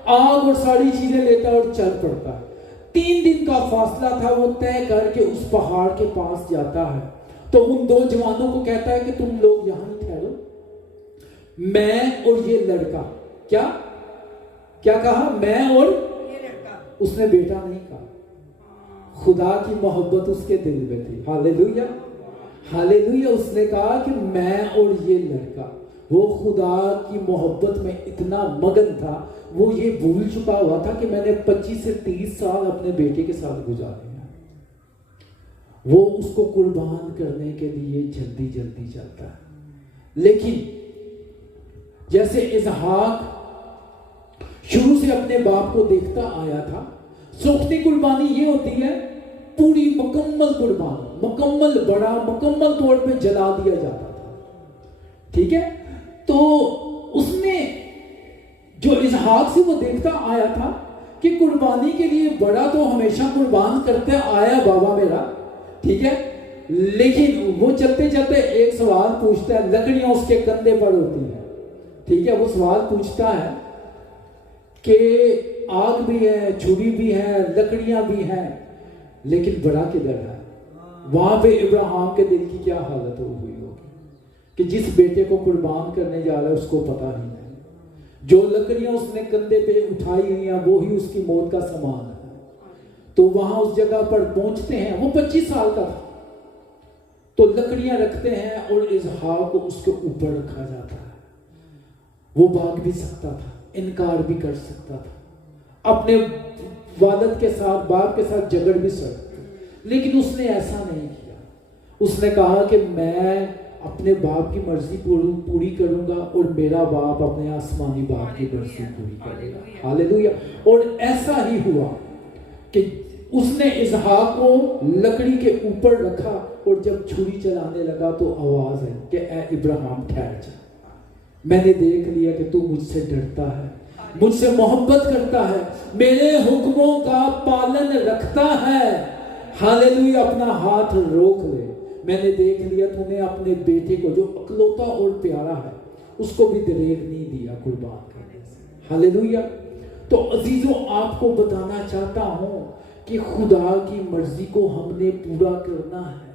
आग और सारी चीजें लेता है और चल पड़ता है। 3 दिन का फासला था, वो तय करके उस पहाड़ के पास जाता है। तो उन 2 जवानों को कहता है कि तुम लोग यहां ठहरो, मैं और ये लड़का, क्या कहा, मैं और ये लड़का, उसने बेटा नहीं कहा, खुदा की मोहब्बत उसके दिल में थी। Hallelujah, hallelujah. उसने कहा कि मैं और ये लड़का, वो खुदा की मोहब्बत में इतना मगन था, वो ये भूल चुका हुआ था कि मैंने 25 से 30 साल अपने बेटे के साथ गुजारे हैं। वो उसको कुर्बान करने के लिए जल्दी जल्दी चलता है। लेकिन जैसे इजहाक शुरू से अपने बाप को देखता आया था, सोखती कुर्बानी ये होती है पूरी मुकम्मल कुर्बानी, मुकम्मल बड़ा, मुकम्मल तौर पे जला दिया जाता था। ठीक है, तो उसने जो इसहाक से वो देखता आया था कि कुर्बानी के लिए बड़ा तो हमेशा कुर्बान करते आया बाबा मेरा, ठीक है, लेकिन वो चलते चलते एक सवाल पूछता है, लकड़ियां उसके कंधे पर होती है, ठीक है, वो सवाल पूछता है कि आग भी है, छुरी भी है, लकड़ियां भी हैं, लेकिन बड़ा किधर है? वहां पे इब्राहिम के दिल की क्या हालत हुई होगी कि जिस बेटे को कुर्बान करने जा रहा है उसको पता ही नहीं, जो लकड़ियां उसने कंधे पे उठाई हुई हैं वो ही उसकी मौत का सामान है। तो वहां उस जगह पर पहुंचते हैं, वो 25 साल का था, तो लकड़ियां रखते हैं और इसहाक को उसके ऊपर रखा जाता है। वो भाग भी सकता था, इनकार भी कर सकता था, अपने वालिद के साथ, बाप के साथ झगड़ भी सकता, लेकिन उसने ऐसा नहीं किया। उसने कहा कि मैं अपने बाप की मर्जी पूरी करूंगा और मेरा बाप अपने आसमानी बाप की मर्जी पूरी करेगा। हालेलुया। और ऐसा ही हुआ कि उसने इसहाक को लकड़ी के ऊपर रखा और जब छुरी चलाने लगा तो आवाज आई कि ए इब्राहिम ठहर जा, मैंने देख लिया कि तू मुझसे डरता है, मुझसे मोहब्बत करता है, मेरे हुक्मों का पालन रखता है। हालेलुया। अपना हाथ रोक ले, मैंने देख लिया तूने अपने बेटे को जो अकलौता और प्यारा है उसको भी दरेग नहीं दिया कुर्बान करने से। हालेलुया। तो अजीजों, आपको बताना चाहता हूं कि खुदा की मर्जी को हमने पूरा करना है,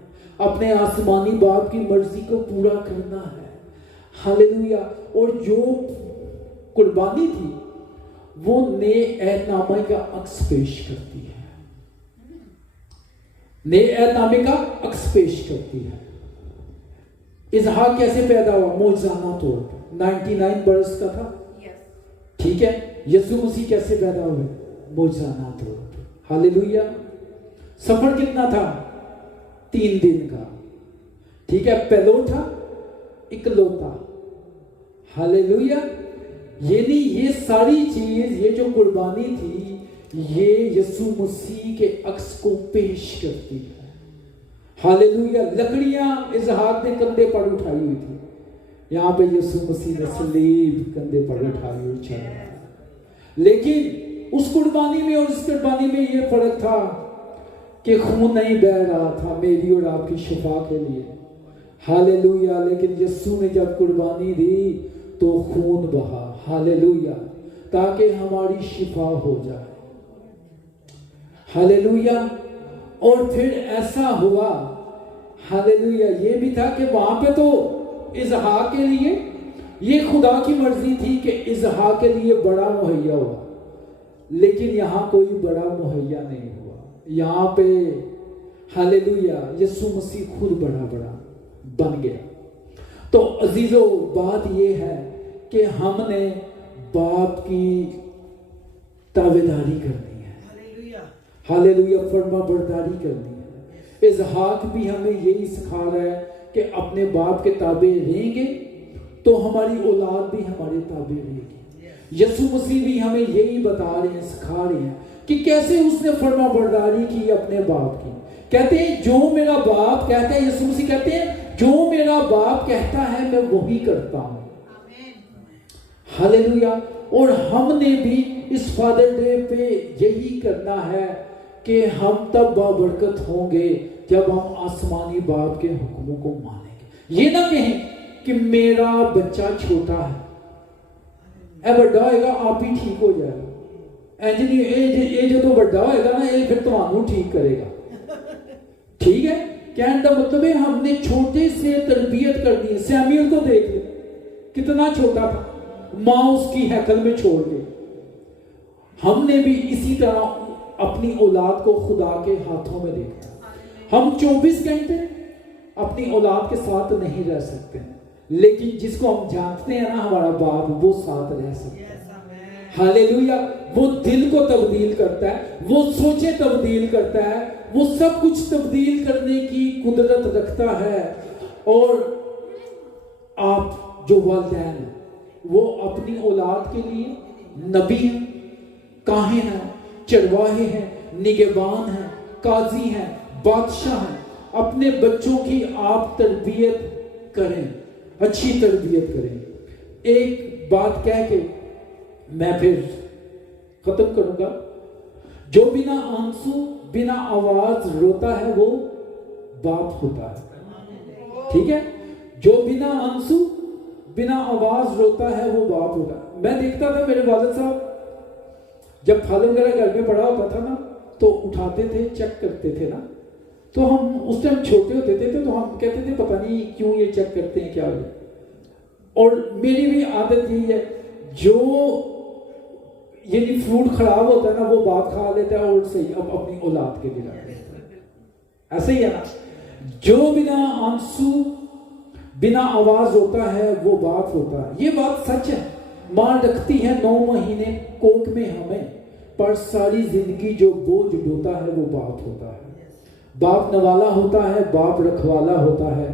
अपने आसमानी बाप की मर्जी को पूरा करना है। हालेलुया। और जो कुर्बानी थी वो नए ऐहदनामे का अक्स पेश करती है, नए ऐहदनामे का अक्स पेश करती है। इसहाक कैसे पैदा हुआ? मौजज़ाना तौर पर 99 बरस का था, ठीक है। यीशु मसीह कैसे पैदा हुए? मौजज़ाना तौर पर। हालेलुया। सफर कितना था? 3 दिन का, ठीक है। पहलोठा इकलौता। हालेलुया। यानी ये सारी चीज, ये जो कुर्बानी थी, ये यीशु मसीह के अक्स को पेश करती है। हालेलुया। लकड़ियां इसहाक ने कंधे पर उठाई हुई थी, यहां पे यीशु मसीह ने सलीब कंधे पर उठाई हुई चला। लेकिन उस कुर्बानी में और इस कुर्बानी में ये फर्क था कि खून नहीं बह रहा था मेरी और आपकी शिफा के लिए। हालेलुया। लेकिन यीशु ने जब कुर्बानी दी तो खून बहा। हालेलुया। ताकि हमारी शिफा हो जाए। हालेलुया। और फिर ऐसा हुआ, हालेलुया, ये भी था कि वहां पे तो इसहाक के लिए ये खुदा की मर्जी थी कि इसहाक के लिए बड़ा मुहैया हुआ, लेकिन यहां कोई बड़ा मुहैया नहीं हुआ। यहां पे हालेलुया यीशु मसीह खुद बड़ा बन गया। तो अजीजों, बात ये है कि हमने बाप की ताबेदारी करनी है। हालेलुया। फरमा बरदारी करनी है। इसहाक भी हमें यही सिखा रहा है कि अपने बाप के ताबे रहेंगे तो हमारी औलाद भी हमारे ताबे रहेगी। यीशु मसीह भी हमें यही बता रहे हैं, सिखा रहे हैं कि कैसे उसने फरमा बरदारी की अपने बाप की। कहते हैं जो मेरा बाप कहता है, यीशु मसीह कहते हैं जो मेरा बाप कहता है मैं वही करता हूं। हालेलुया। और हमने भी इस फादर डे पे यही करना है कि हम तब बाबरकत होंगे जब हम आसमानी बाप के हुक्मों को मानेंगे। ये ना कहें कि मेरा बच्चा छोटा है, ए बड़ा होएगा आप ही ठीक हो जाएगा, ए जो बड़ा होएगा ना ये फिर तुहानू ठीक करेगा। ठीक है, कहने का मतलब है हमने छोटे से तरबियत करनी है। सैमुअल को देख ले, कितना छोटा था, मां उसकी हैकल में छोड़ गई। हमने भी इसी तरह अपनी औलाद को खुदा के हाथों में देखा। हम 24 घंटे अपनी औलाद के साथ नहीं रह सकते, लेकिन जिसको हम जानते हैं ना हमारा बाप, वो साथ रह सकता है। हालेलुया। वो दिल को तब्दील करता है, वो सोचे तब्दील करता है, वो सब कुछ तब्दील करने की कुदरत रखता है। और आप जो वालिदैन हैं वो अपनी औलाद के लिए नबी हैं, काहिन हैं, चरवाहे हैं, निगहबान हैं, काजी हैं, बादशाह हैं। अपने बच्चों की आप तरबियत करें, अच्छी तरबियत करें। एक बात कह के मैं फिर खत्म करूंगा। जो बिना आंसू बिना आवाज रोता है वो बाप होता है, ठीक है। जो बिना आंसू बिना आवाज रोता है वो बाप होता है। मैं देखता था मेरे वालिद साहब जब फल वगैरह घर में पड़ा होता था ना तो उठाते थे, चेक करते थे ना, तो हम उस टाइम छोटे होते थे तो हम कहते थे पता नहीं क्यों ये चेक करते हैं, क्या है। और मेरी भी आदत यही है, जो ये फ्रूट खराब होता है ना वो बाप खा लेता है और सही अब अपनी औलाद के बिना, ऐसे ही है ना। जो बिना आंसू बिना आवाज होता है वो बाप होता है। ये बात सच है। मां रखती है 9 महीने कोख में हमें, पर सारी जिंदगी जो बोझ ढोता है वो बाप होता है। बाप नवाला होता है, बाप रखवाला होता है,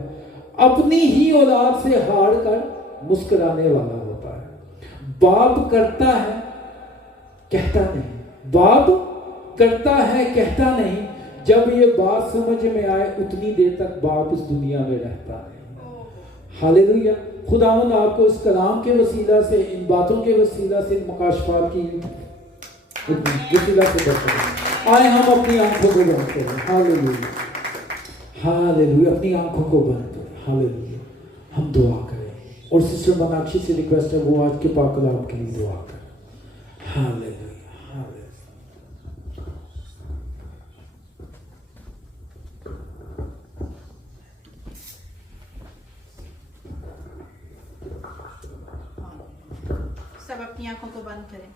अपनी ही औलाद से हार कर मुस्कुराने वाला होता है। बाप करता है कहता नहीं, बाप करता है कहता नहीं। जब ये बात समझ में आए उतनी देर तक बाप इस दुनिया में रहता है। हालेलुया। खुदावंद आपको इस कलाम के वसीला से, इन बातों के वसीला से, इन मुकाशफात की वसीला से बचाए। आए हम अपनी आंखों को बंद करें। Hallelujah, hallelujah. अपनी आंखों को बंद करें। हालेलुया। हम दुआ करें और सिस्टर मनाक्षी से रिक्वेस्ट है वो आज के पाक कलाम के लिए दुआ करें। Hallelujah, hallelujah. सब अपनी आंखों को बंद करें।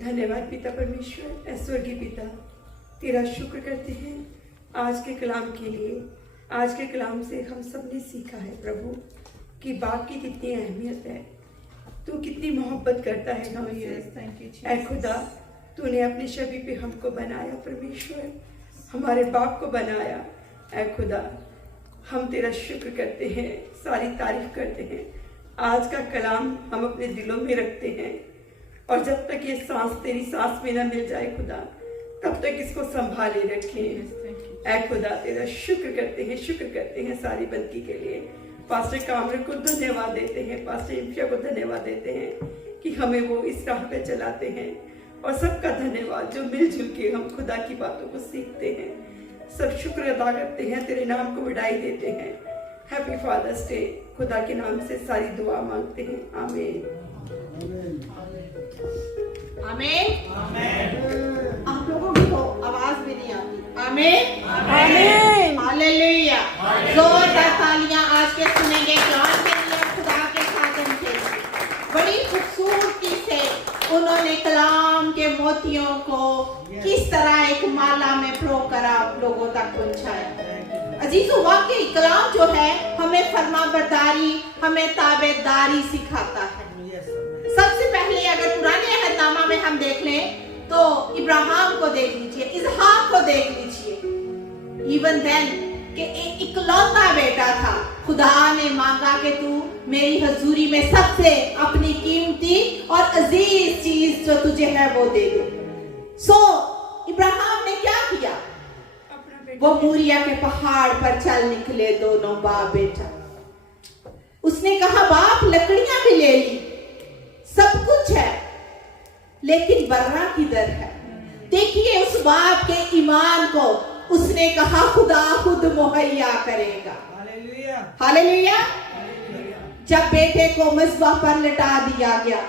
धन्यवाद पिता परमेश्वर, स्वर्गीय पिता, तेरा शुक्र करते हैं आज के कलाम के लिए। आज के कलाम से हम सब ने सीखा है प्रभु कि बाप की कितनी अहमियत है, तू कितनी मोहब्बत करता है हमसे। ऐ खुदा, तूने अपने शबी पे हमको बनाया परमेश्वर, हमारे बाप को बनाया। ऐ खुदा, हम तेरा शुक्र करते हैं, सारी तारीफ करते हैं। आज का कलाम हम अपने दिलों में रखते हैं और जब तक ये सांस तेरी सांस में ना मिल जाए खुदा, तब तक इसको संभाले रखें। ऐ खुदा, तेरा शुक्र करते हैं सारी बंदगी के लिए। पास्टर कामरे को धन्यवाद देते हैं, पास्टर इम्शिया को धन्यवाद देते हैं कि हमें वो इस राह पे चलाते हैं। और सबका धन्यवाद जो मिलजुल के हम खुदा की बातों को सीखते हैं। सब शुक्र अदा करते हैं, तेरे नाम को बढ़ाई देते हैं। Happy fathers Day. खुदा के नाम से सारी दुआ मांगते हैं। आमीन। आमीन। आप लोगों की तो आवाज भी नहीं आती। आमीन, आमीन, हालेलुया। जोरदार तालियां आज के सुनेंगे कलाम के लिए, खुदा के खादिम के लिए। बड़ी खूबसूरती से उन्होंने कलाम के मोतियों को किस तरह एक माला में परोकर आप लोगों तक पहुंचाया। अजीजों, वाकई कलाम जो है हमें फरमाबरदारी, हमें ताबेदारी सिखाता है। सबसे पहले अगर पुराने अहदनामा में हम देख लें तो इब्राहिम को देख लीजिए, इसहाक को देख लीजिए। इवन देन कि एक इकलौता बेटा था, खुदा ने मांगा कि तू मेरी हजूरी में सबसे अपनी कीमती और अजीज चीज जो तुझे है वो दे दे। सो इब्राहिम ने क्या किया? वो मूरिया के पहाड़ पर चल निकले, दोनों बाप बेटा। उसने कहा बाप लकड़ियां भी ले ली, सब कुछ है, लेकिन बर्रा किधर है? देखिए उस बाप के ईमान को। उसने कहा खुदा खुद मुहैया करेगा। Hallelujah, hallelujah. जब बेटे को मिस्बा पर लिटा दिया गया,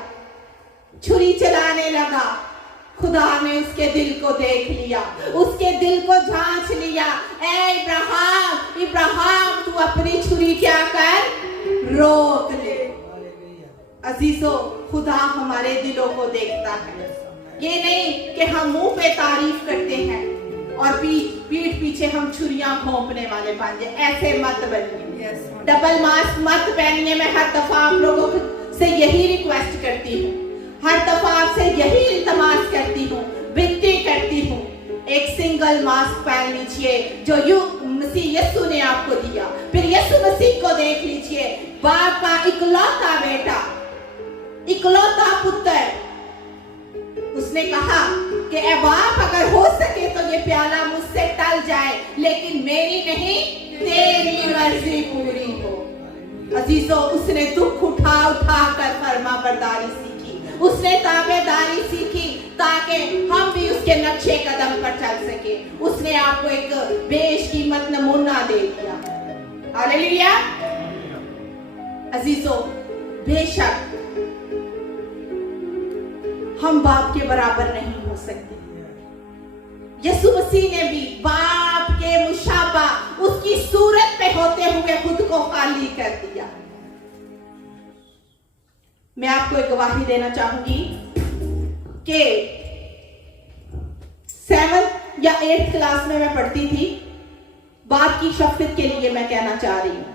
छुरी चलाने लगा, खुदा ने उसके दिल को देख लिया, उसके दिल को जांच लिया। ऐ इब्राहिम, इब्राहिम, तू अपनी छुरी क्या कर, रोक ले। अजीजों, खुदा हमारे दिलों को देखता है। ये नहीं कि हम मुंह पे तारीफ करते हैं और पीठ पीछे हम छुरियां घोंपने वाले बन जाए। ऐसे मत बनिए, डबल मास्क मत पहनिए। मैं हर दफा आप लोगों से यही रिक्वेस्ट करती हूँ, हर दफा आपसे यही इल्तमास करती हूँ, विनती करती हूँ, एक सिंगल मास्क पहन लीजिए जो मसीह यीशु ने आपको दिया। फिर यीशु मसीह को देख लीजिए, बाप का इकलौता बेटा, इकलौता पुत्र। उसने कहा कि ए बाप अगर हो सके तो ये प्याला मुझसे टल जाए, लेकिन मेरी नहीं तेरी मर्जी पूरी हो। अजीजों, उसने दुख उठा उठा कर फर्मा बरदारी सीखी, उसने ताबेदारी सीखी ताकि हम भी उसके नक्शे कदम पर चल सके। उसने आपको एक बेशकीमत नमूना दे दिया। हालेलुया। अजीजों, बेशक हम बाप के बराबर नहीं हो सकते। यीशु मसीह ने भी बाप के मुशाबा उसकी सूरत पे होते हुए खुद को खाली कर दिया। मैं आपको एक गवाही देना चाहूंगी कि 7th या 8th क्लास में मैं पढ़ती थी। बाप की शफकत के लिए मैं कहना चाह रही हूं।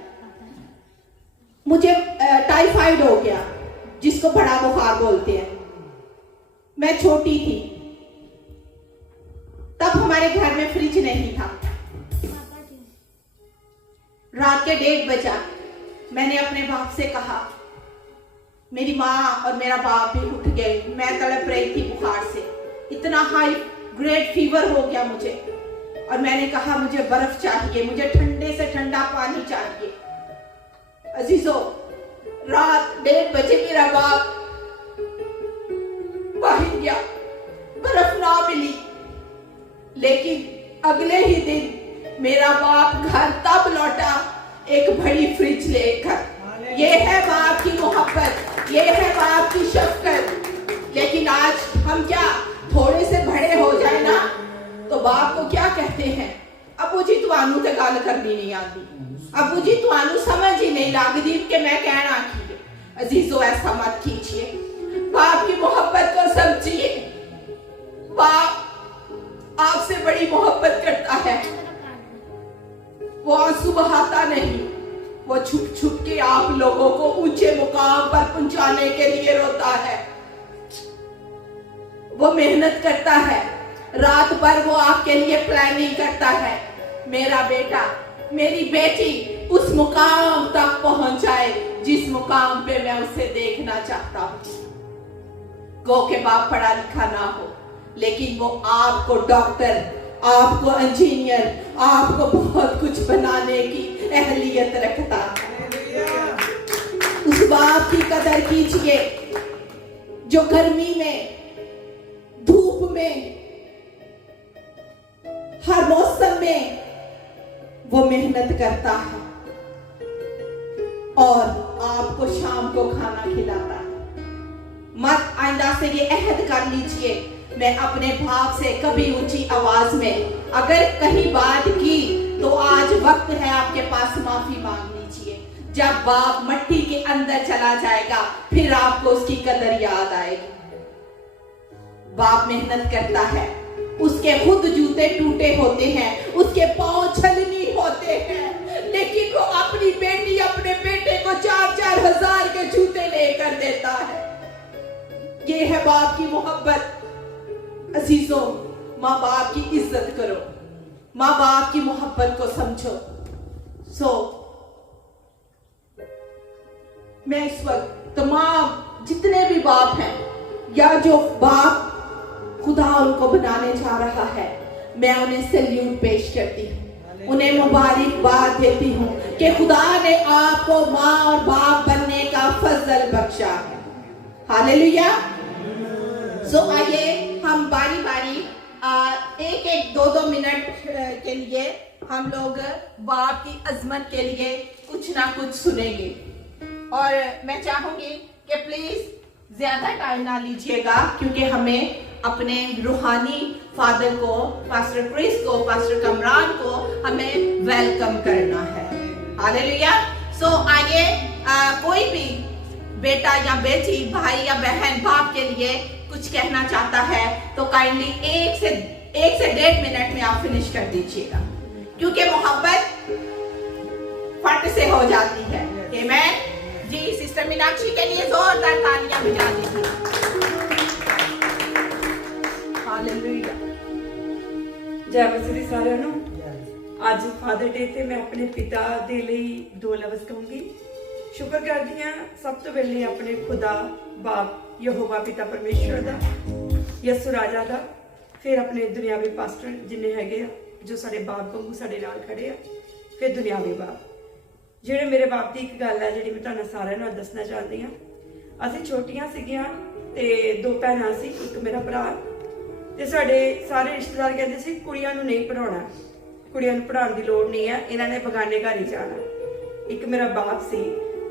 मुझे टाइफाइड हो गया, जिसको बड़ा बुखार बोलते हैं। मैं छोटी थी, तब हमारे घर में फ्रिज नहीं था। रात के 1:30 बजा, मैंने अपने बाप से कहा, मेरी माँ और मेरा बाप भी उठ गए, मैं तड़प रही थी बुखार से, इतना हाई ग्रेड फीवर हो गया मुझे, और मैंने कहा मुझे बर्फ चाहिए, मुझे ठंडे से ठंडा पानी चाहिए। अजीजों, रात 1:30 बजे मेरा बाप बाहर गया, बर्फ ना मिली, लेकिन अगले ही दिन मेरा बाप घर तब लौटा एक बड़ी फ्रिज लेकर। ये है बाप की मोहब्बत, ये है बाप की शफकत। लेकिन आज हम क्या, थोड़े से बड़े हो जाए ना तो बाप को क्या कहते हैं, अबू जी तुहानू ते गल करनी नहीं आती, अबू जी तुहानू समझ ही नहीं लगती कि मैं कहना की है। अजीजों, ऐसा मत कीजिए, बाप की मोहब्बत को समझिए। बाप आपसे बड़ी मोहब्बत करता है। वो आंसू बहाता नहीं, वो छुप छुप के आप लोगों को ऊंचे मुकाम पर पहुंचाने के लिए रोता है। वो मेहनत करता है, रात भर वो आपके लिए प्लानिंग करता है। मेरा बेटा, मेरी बेटी उस मुकाम तक पहुंच जाए जिस मुकाम पे मैं उसे देखना चाहता हूं। गो के बाप पढ़ा लिखा ना हो, लेकिन वो आपको डॉक्टर, आपको इंजीनियर, आपको बहुत कुछ बनाने की अहलियत रखता है। उस बाप की कदर कीजिए जो गर्मी में, धूप में, हर मौसम में वो मेहनत करता है और आपको शाम को खाना खिलाता है। मत आइंदा से ये अहद कर लीजिए, मैं अपने बाप से कभी ऊंची आवाज में अगर कहीं बात की तो आज वक्त है आपके पास माफी मांग लीजिए। जब बाप मट्टी के अंदर चला जाएगा फिर आपको उसकी कदर याद आएगी। बाप मेहनत करता है, उसके खुद जूते टूटे होते हैं, उसके पांव छलनी होते हैं, लेकिन वो अपनी बेटी, अपने बेटे को 4-4 हजार के जूते लेकर देता है। ये है बाप की मोहब्बत। अजीजों, माँ बाप की इज्जत करो, माँ बाप की मोहब्बत को समझो। मैं इस वक्त तमाम जितने भी बाप हैं या जो बाप खुदा उनको बनाने जा रहा है, मैं उन्हें सैल्यूट पेश करती हूँ, उन्हें मुबारकबाद देती हूँ कि खुदा ने आपको माँ और बाप बनने का फजल बख्शा है। हालेलुया। आइए हम बारी बारी 1-1, 2-2 मिनट के लिए हम लोग बाप की अजमत के लिए कुछ ना कुछ सुनेंगे। और मैं चाहूंगी कि प्लीज ज्यादा टाइम ना लीजिएगा, क्योंकि हमें अपने रूहानी फादर को, पास्टर क्रिस को, पास्टर कमरान को हमें वेलकम करना है। हालेलुया। आइए, कोई भी बेटा या बेटी, भाई या बहन बाप के लिए कुछ कहना चाहता है तो काइंडली 1 से 1.5 मिनट में आप फिनिश कर दीजिएगा, क्योंकि मोहब्बत फट से हो जाती है। आमीन। जी, सिस्टर मीनाक्षी के लिए जोरदार तालियां बजा दीजिए। हालेलुया। जय मसीह साਰਿਆਂ ਨੂੰ। ਅੱਜ ਫਾਦਰ ਡੇ ਤੇ ਮੈਂ ਆਪਣੇ ਪਿਤਾ ਦੇ ਲਈ 2 ਲਫ਼ਜ਼ ਕਹੂੰਗੀ। ਸ਼ੁਕਰ ਕਰਦੀ ਹਾਂ ਸਭ ਤੋਂ ਪਹਿਲੇ ਆਪਣੇ ਖੁਦਾ ਬਾਪ ਯਹੋਵਾ ਪਿਤਾ ਪਰਮੇਸ਼ਵਰ ਦਾ, ਯਿਸੂ ਰਾਜਾ ਦਾ, फिर अपने दुनियावी पास्टर जिन्ने हैगे आ जो साडे बाप वांगू साडे नाल खड़े आ, फिर दुनियावी बाप। ਜਿਹੜੇ ਮੇਰੇ ਬਾਪ ਦੀ ਇੱਕ ਗੱਲ ਹੈ ਜਿਹੜੀ ਮੈਂ ਤੁਹਾਨੂੰ ਸਾਰਿਆਂ ਨੂੰ ਦੱਸਣਾ ਚਾਹੁੰਦੀ ਹਾਂ। ਅਸੀਂ ਛੋਟੀਆਂ ਸੀਗੀਆਂ ਤੇ 2 ਭੈਣਾਂ ਸੀ, ਇੱਕ ਮੇਰਾ ਭਰਾ, ਤੇ ਸਾਡੇ ਸਾਰੇ ਰਿਸ਼ਤੇਦਾਰ ਕਹਿੰਦੇ ਸੀ ਕੁੜੀਆਂ ਨੂੰ ਨਹੀਂ ਪੜਾਉਣਾ, ਕੁੜੀਆਂ ਨੂੰ ਪੜਾਉਣ ਦੀ ਲੋੜ ਨਹੀਂ ਹੈ, ਇਹਨਾਂ ਨੇ ਬਗਾਨੇ ਘਰ ਹੀ ਜਾਣਾ। ਇੱਕ ਮੇਰਾ ਬਾਪ ਸੀ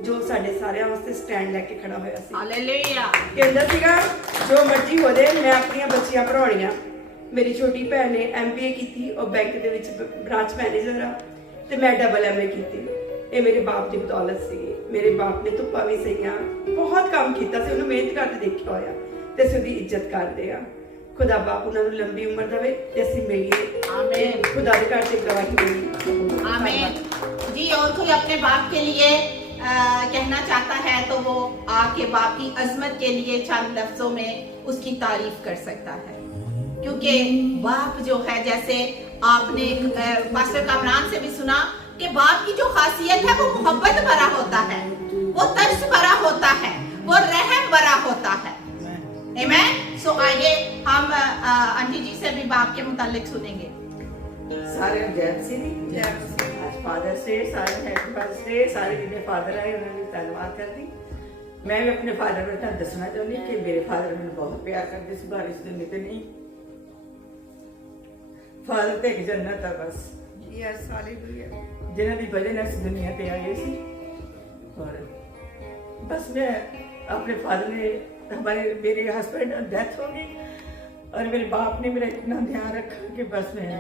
ਜੋ ਸਾਡੇ ਸਾਰਿਆਂ ਵਾਸਤੇ ਸਟੈਂਡ ਲੈ ਕੇ ਖੜਾ ਹੋਇਆ ਸੀ। हालेलुया। ਕਹਿੰਦਾ ਸੀਗਾ ਜੋ ਮਰਜ਼ੀ ਹੋ ਜਾਏ ਮੈਂ ਆਪਣੀਆਂ ਬੱਚੀਆਂ ਪੜਾਉਣੀਆਂ। ਮੇਰੀ ਛੋਟੀ ਭੈਣ ਨੇ MBA ਕੀਤੀ, ਉਹ ਬੈਂਕ ਦੇ ਵਿੱਚ ਬ੍ਰਾਂਚ ਮੈਨੇਜਰ ਆ, ਤੇ ਮੈਂ ਡਬਲ MA ਕੀਤੀ। ਇਹ ਮੇਰੇ ਬਾਪ ਦੀ ਬਦੌਲਤ ਸੀਗੀ। ਮੇਰੇ ਬਾਪ ਨੇ ਧੁੱਪਾਂ ਵੀ ਸਹੀਆਂ, ਬਹੁਤ ਕੰਮ ਕੀਤਾ ਸੀ, ਉਹਨੂੰ ਮਿਹਨਤ ਕਰਦੇ ਦੇਖਿਆ ਹੋਇਆ, ਤੇ ਅਸੀਂ ਉਹਦੀ ਇੱਜ਼ਤ ਕਰਦੇ ਆ। खुदा बाप उन्होंने लंबी उम्र दवे ते असीं मिलिए। आमीन। खुदा दे घर से गवाही मिली। आमीन जी। और कोई अपने बाप के लिए कहना चाहता है तो वो आके बाप की अजमत के लिए चंद लफ्जों में उसकी तारीफ कर सकता है, क्योंकि बाप जो है, जैसे आपने पास्टर कामरान से भी सुना कि बाप की जो खासियत है वो मोहब्बत भरा होता है, वो तर्स भरा होता है, वो रहम भरा होता है। आमीन। सो आइए हम आंटी जी से भी बाप के मुतालिक सुनेंगे। सारे जैसी आज फादर्स डे, सारे हैप्पी फादर्स डे, सारे जिन्हें फादर आए उन्होंने धन्यवाद कर दी। मैं भी अपने फादर में दसना चाहूँगी कि मेरे फादर मैंने बहुत प्यार करते सी, बारिश दुनिया ते नहीं। फादर तो एक जन्नत है बस, यस हालेलुया। जिन्हों की वजह से इस दुनिया पे आए सी। और बस मैं अपने फादर ने मेरे हस्बैंड डेथ हो गई, और मेरे बाप ने मेरा इतना ध्यान रखा कि बस मैं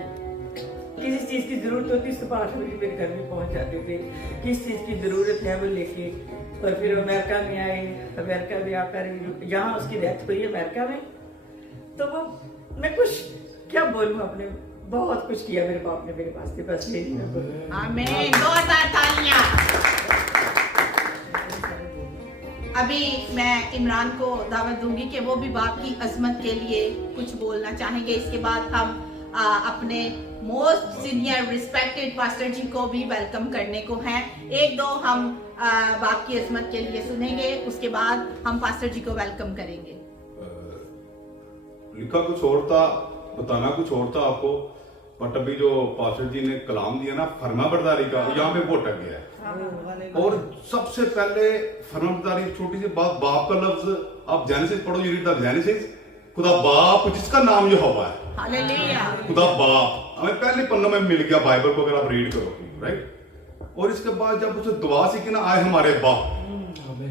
किसी चीज़ की ज़रूरत होती तो 8 बजे मेरे घर में पहुंच जाते थे। किस चीज़ की ज़रूरत है वो लेके, और फिर अमेरिका में आए। अमेरिका में आकर यहाँ उसकी डेथ हुई अमेरिका में, तो वो मैं कुछ क्या बोलूँ, अपने बहुत कुछ किया मेरे बाप ने मेरे वास्ते, बस यही मैं बोलूँ। आमीन। 2000 तालियां। अभी मैं इमरान को दावत दूंगी कि वो भी बाप की अजमत के लिए कुछ बोलना चाहेंगे। इसके बाद हम अपने मोस्ट सीनियर रिस्पेक्टेड पास्टर जी को भी वेलकम करने को हैं। 1-2 हम बाप की अजमत के लिए सुनेंगे, उसके बाद हम पास्टर जी को वेलकम करेंगे। लिखा कुछ और था, बताना कुछ और था आपको, बट अभी जो पास्टर जी ने कलाम दिया ना फरमाबरदारी का, यहाँ पे वो अटक गया है। और सबसे पहले फरमाबरदारी, छोटी सी बात, बाप का लफ्ज आप जेनेसिस पढ़ो, यू रीड द जेनेसिस, खुदा बाप जिसका नाम यहोवा है, हालेलुया। खुदा बाप हमें पहले पन्नों में मिल गया बाइबल को, अगर आप रीड करो, राइट। और इसके बाद जब उसे दुआ सीखी ना, आए हमारे बाप,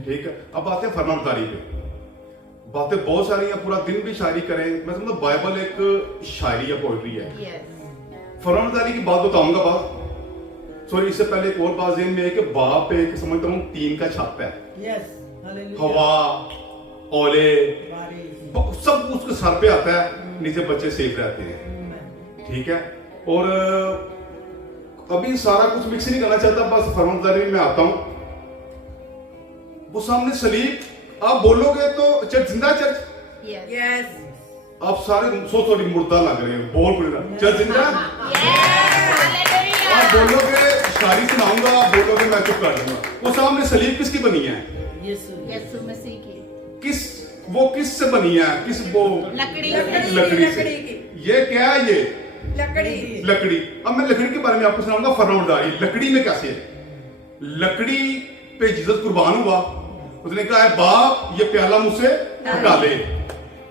ठीक है। अब आते हैं फरमाबरदारी पे। बातें बहुत सारी हैं, पूरा दिन भी शायरी करें, मैं समझता बाइबल एक शायरी या पोइट्री है। फरमाबरदारी की बात बताऊंगा बात, सॉरी इससे पहले एक और बात ज़हन में है कि बाप एक समझता हूँ 3 का छत है। यस हवा, ओले, सब उसके सर पे आता है, नीचे बच्चे सेफ रहते हैं, ठीक है। और अभी सारा कुछ मिक्स नहीं करना चाहता, बस फरमाबरदारी में आता हूँ। वो सामने सलीब आप बोलोगे तो चर्च जिंदा, चर्च यस। आप सारे थोड़ी मुर्दा लग रहे हैं, बोल बोल चर्च जिंदा। आप बोलोगे शायरी सुनाऊंगा, आप बोलोगे मैं चुप कर दूंगा। वो सामने सलीब किसकी बनी है? यीशु मसीह की। किस वो किस से बनी है? किस वो लकड़ी से। ये क्या है? ये लकड़ी। अब मैं लकड़ी के बारे में आपको सुनाऊंगा फरमाबरदारी। लकड़ी में कैसे है? लकड़ी पे जीसस कुर्बान हुआ, उसने कहा है बाप ये प्याला मुझसे हटा ले,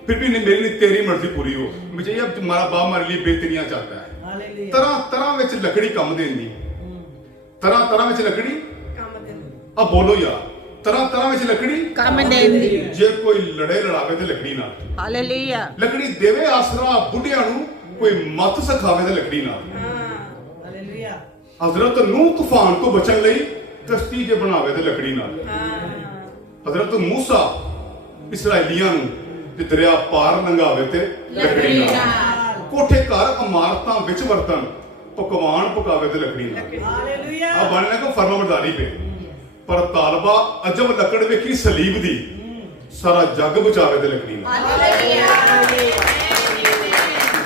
फिर भी नहीं, मेरी तेरी मर्जी पूरी हो। मुझे अब तुम्हारा बाप हमारे लिए बेहतरियां चाहता है। तरह तरह में लकड़ी कम देंदी, तरह तरह में लकड़ी अब बोलो यार, तरह तरह में लकड़ी काम देंदी। जे कोई लड़े लड़ावे ते लकड़ी ना, हालेलुया। लकड़ी देवे आसरा बुढ़िया नु, कोई मत सिखावे ते लकड़ी ना। हजरत नूह तूफान तो बचन लई कश्ती जे बनावे ते लकड़ी ना। हजरत मूसा इसराइलियां नु ते दरिया पार लंघावे ते लकड़ी ना। कोठे घर इमारतां विच वरतन पकवान पकावे ते लकड़ी ना। अब बनने को फरमाबरदारी पे, पर तालबा अजब लकड़ वेखी सलीब दी, सारा जग बचावे ते लकड़ी ना।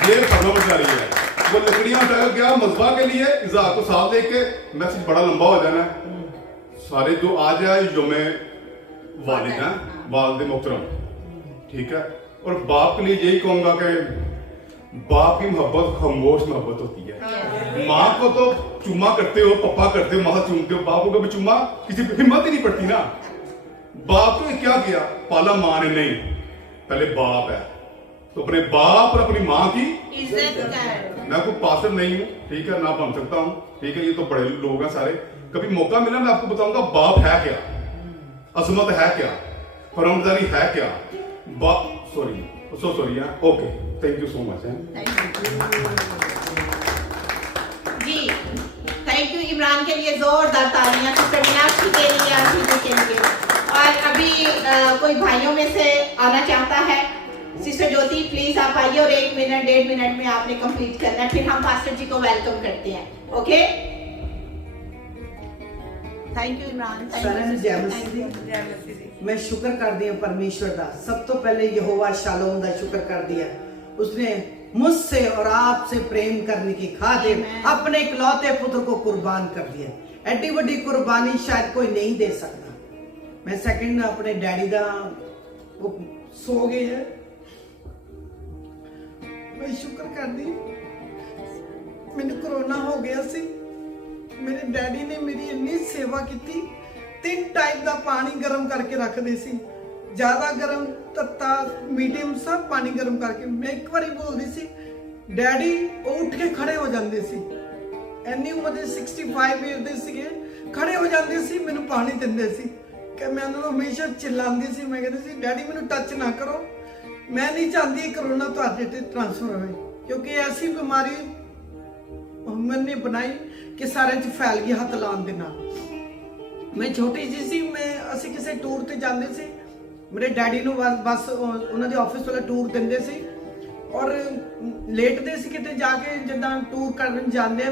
ये फरमाबरदारी है। वो लकड़ियां उठा गया मजबा के लिए, इज़ाक को साथ देके मैसेज बड़ा लंबा हो जाना है। सारे जो आज है योमे वालिद हैं, वालिद मोहतरम, ठीक है। और बाप के लिए यही कहूंगा कि बाप की मोहब्बत खामोश मोहब्बत होती है। माँ को तो चुम्मा करते हो, पप्पा करते हो, माँ चूमते हो, बाप को कभी चुम्मा किसी पर हिम्मत ही नहीं पड़ती ना। बाप ने क्या किया, पाला माँ ने नहीं, पहले बाप है तो अपने बाप और अपनी माँ की इज्जत कर। मैं कोई पास्टर नहीं हूँ, ठीक है, ना बन सकता हूँ, ठीक है, ये तो बड़े लोग हैं सारे। कभी मौका मिला मैं आपको बताऊंगा बाप है क्या, अजमत है क्या, फरमाबरदारी है क्या। बाप सॉरी है, okay, thank you so much है जी, थैंक यू इमरान के लिए जोरदार तालियां, सिस्टर मीनाक्षी के लिए, आशीष के लिए। और अभी कोई भाइयों में से आना चाहता है? सिस्टर ज्योति प्लीज आप आइए और 1 मिनट 1.5 मिनट में आपने कंप्लीट करना है, फिर हम पास्टर जी को वेलकम करते हैं। Okay, thank you Imran. साਰਿਆਂ ਨੂੰ ਜੈ ਮਸੀਹ ਦੀ। मैं शुक्र करती हूँ परमेश्वर का। सब तो पहले यहोवा शालोम का शुक्र करती है, उसने मुझसे और आपसे प्रेम करने की खातिर अपने इकलौते पुत्र को कुर्बान कर दिया। एडी बड़ी कुर्बानी शायद कोई नहीं दे सकता। मैं सेकंड अपने डैडी का वो सो गए है, मैं शुक्र करती मैंने कोरोना हो गया सी, मेरे डैडी ने मेरी इन्नी सेवा की। 3 टाइम का पानी गर्म करके रखते सी, ज्यादा गर्म, तत्ता, मीडियम, सब पानी गर्म करके। मैं एक बार बोलती सी, डैडी उठ के खड़े हो जाते सी, इन्नी उम्र दे 65 ईयर दे सीगे, खड़े हो जाते सी, मैनू पानी दिंदे सी। कि मैं उन्होंने हमेशा चिल्लाती सी, मैं कहती सी डैडी मैनू टच ना करो, मैं नहीं चाहती कोरोना तुहाडे ते ट्रांसफर होए, क्योंकि ऐसी बीमारी मैंने बनाई कि सारे च फैल गई हथ लाने दे नाल। मैं छोटी जी सी, मैं असी किसी टूर ते जांदे सी, मेरे डैडी नू बस उन्हां दे ऑफिस वाला टूर दिंदे सी और लेटदे सी किते जाके, जिद्दां टूर करन जांदे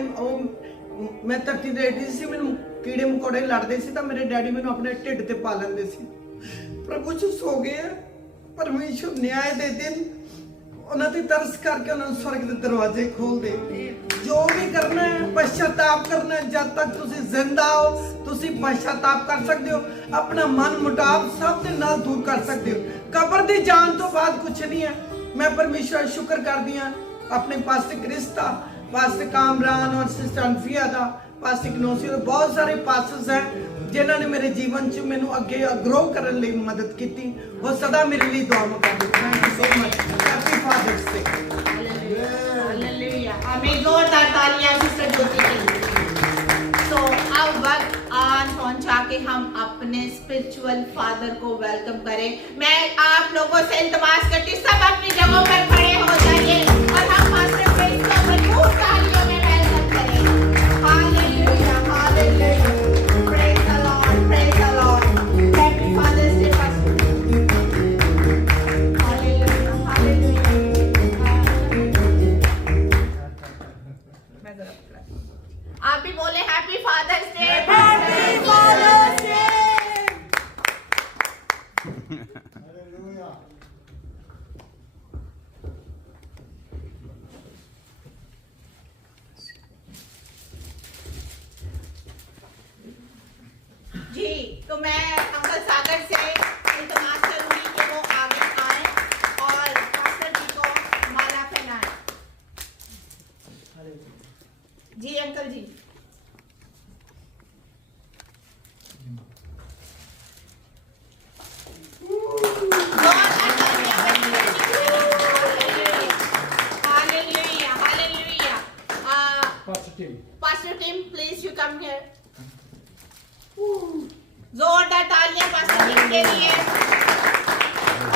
मैं धरती ते लेटी सी, मैनू कीड़े मकोड़े लड़दे सी, तां मेरे डैडी मैनू अपने ढिड ते पा लैंदे सी। प्रभु जी सो गए, परमेश्वर न्याय दे दिन उन्हां ते तरस करके उन्हां नूं स्वर्ग दे दरवाजे खोल दे। जो भी करना है पश्चाताप करना है, जब तक तुसी जिंदा हो तुसी पश्चाताप कर सकते हो, अपना मन मुटाव सब दे नाल दूर कर सकते हो। कब्र दी जान तो बाद कुछ नहीं है। मैं परमेश्वर शुक्र करदी हां अपने पास्टर क्रिस्ता, पास्टर कामरान और सिस्टर अनफिया दा, पास्टर इग्नोसी और बहुत सारे पास्टर्स हैं जिन्होंने मेरे जीवन च मैनू अगे ग्रो करने लिए मदद की। वो सदा मेरे लिए दुआ करते। Thank you so much. Happy fathers Day. Hallelujah, हमें जोरदार तालियां सिस्टर ज्योति के लिए। तो अब वक्त आन पहुंचा के हम अपने स्पिरिचुअल फादर को वेलकम करें। मैं आप लोगों से इल्तिमास करती हूं, सब अपनी जगहों पर खड़े हो जाइए और हम पास्टर प्रेस को भरपूर तालियों में वेलकम करें। Hallelujah, hallelujah, praise the lord, praise the lord. Happy fathers day pastor. Hallelujah, hallelujah. आप भी बोले happy fathers day. Happy fathers day. जी, तो मैं अंकल सागर से इल्तिमास करूंगी कि वो आगे आए और पास्टर जी को माला पहनाएं। जी uncle ji. Hallelujah, hallelujah. Pastor Tim, please you come here. जोरदार तालियां पास्टर जी के लिए।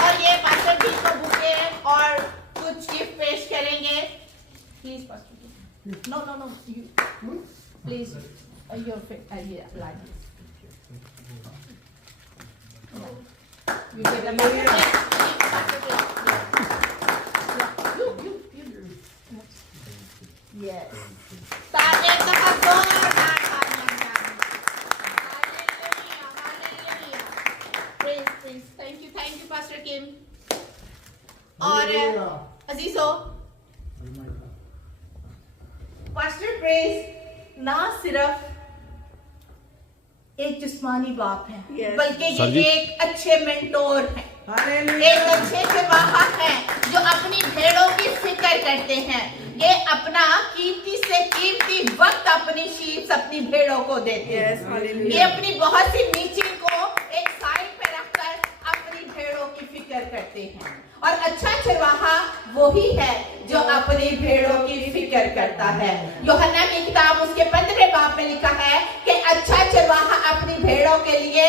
और ये पास्टर जी को बुके और कुछ गिफ्ट पेश करेंगे। प्लीज पास्टर जी। No no no, you please your like this. You get a yes. तालियां तो जोरदार तालियां। Hallelujah, hallelujah. Praise. Thank you, Pastor Kim. और अजीजो, पास्टर प्रेस ना सिर्फ एक जिस्मानी बाप है, Yes. बल्कि ये एक अच्छे मेंटोर हैं। हालेलुया। एक अच्छे चरवाहा है जो अपनी भेड़ों की फिक्र करते हैं। ये अपना कीमती से कीमती वक्त अपनी शीप्स अपनी भेड़ों को देते हैं। Yes, hallelujah. ये अपनी बहुत सी मीटिंग को एक साइड पे रखकर अपनी भेड़ों की फिक्र करते हैं। और अच्छा चरवाहा वही है जो अपनी भेड़ों की फिक्र करता है। यूहन्ना की किताब उसके 15वें बाब में लिखा है कि अच्छा चरवाहा अपनी भेड़ों के लिए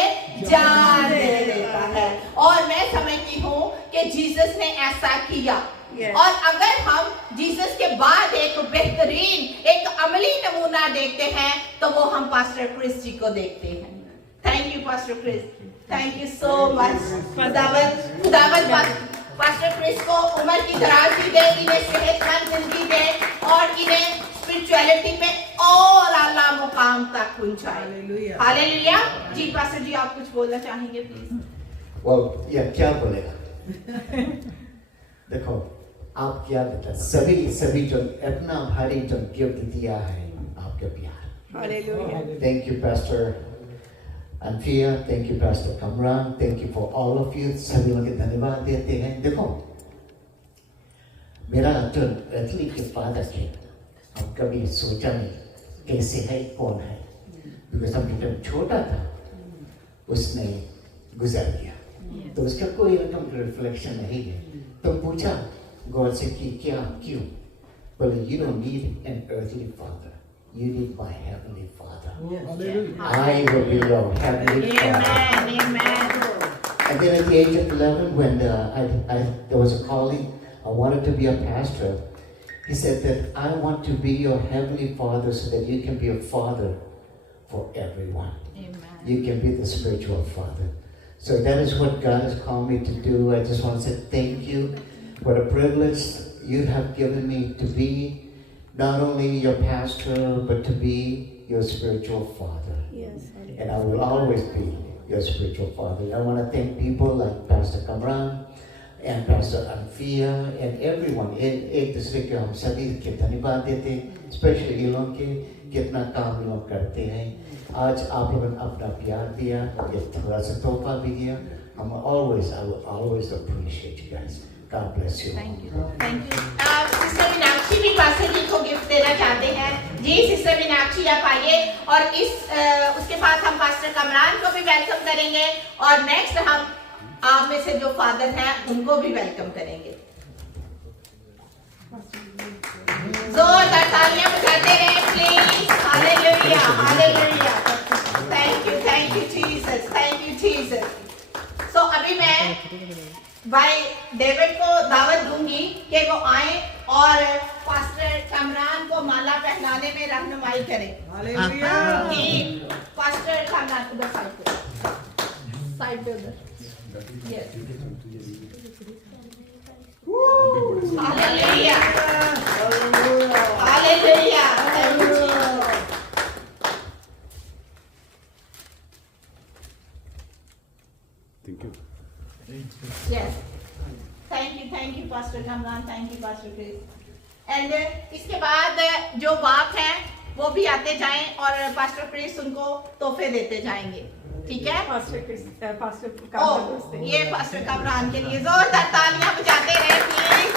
जान दे देता है। और मैं समझती हूँ कि जीसस ने ऐसा किया। Yes. और अगर हम जीसस के बाद एक बेहतरीन एक अमली नमूना देखते हैं तो वो हम पास्टर क्रिस जी को देखते हैं। Thank you pastor Chris, thank you so much. खुदावंद पास्टर क्रिस को उम्र की दराज़ी दे, इन्हें सेहतमंद जिंदगी दे और इन्हें स्पिरिचुअलिटी में और आला मुकाम तक पहुंचाए। हालेलुया। जी पास्टर जी आप कुछ बोलना चाहेंगे प्लीज? या क्या बोलेगा? देखो आप क्या बता, सभी जो इतना भारी जो गिफ्ट दिया है आपके प्यार। Hallelujah. Thank you Pastor Anfia, thank you Pastor Kamran, thank you for all of you। सभी लोग धन्यवाद देते हैं। देखो मेरा जो एथली के फादर थे, हम कभी सोचा नहीं कैसे है कौन है, बिकॉज हम जब छोटा था उसने गुजर गया तो उसका कोई रकम रिफ्लेक्शन नहीं है। तो पूछा गॉड से कि क्या क्यों? बोले you don't need an earthly father, you need my heavenly father। I will be your heavenly father। Amen. And then at the age of 11 when there was a calling, I wanted to be a pastor, he said that I want to be your heavenly father so that you can be a father for everyone। You can be the spiritual father। So that is what God has called me to do। I just want to say thank you. What a privilege you have given me to be not only your pastor, but to be your spiritual father। Yes, hallelujah. And I will always be your spiritual father। I want to thank people like Pastor Kamran and Pastor Anfia and everyone। एक दूसरे के हम सभी के धन्यवाद देते, especially ये लोग के कितना काम लोग करते हैं। आज आप लोगों ने अपना प्यार दिया, ये थोड़ा सा तोहफा भी दिया। I will always appreciate you guys। God bless you। Thank you. Sister Meenakshi भी पास्टर जी को गिफ्ट देना चाहते हैं। जी सिस्टर मीनाक्षी आप आइए और उसके बाद हम पास्टर कमरान को भी वेलकम करेंगे और नेक्स्ट हम आप में से जो फादर हैं उनको भी वेलकम करेंगे। जोरदार तालियां बजाते रहे please. Hallelujah hallelujah. Thank you Jesus, thank you Jesus. So अभी मैं भाई डेविड को दावत दूंगी कि वो आए और पास्टर कमरान को माला पहनाने में रहनुमाई करें। हालेलुया। कि पास्टर कमरान उधर साइड पे उधर। Yes. Hallelujah hallelujah. Thank you. Yes. Thank you, Pastor Kamran. Thank you, Pastor Chris. And इसके बाद जो बाप हैं वो भी आते जाएं और पास्टर क्रिस उनको तोहफे देते जाएंगे। ठीक है? पास्टर ये पास्टर कमरान के लिए जोरदार तालियां बजाते रहे please.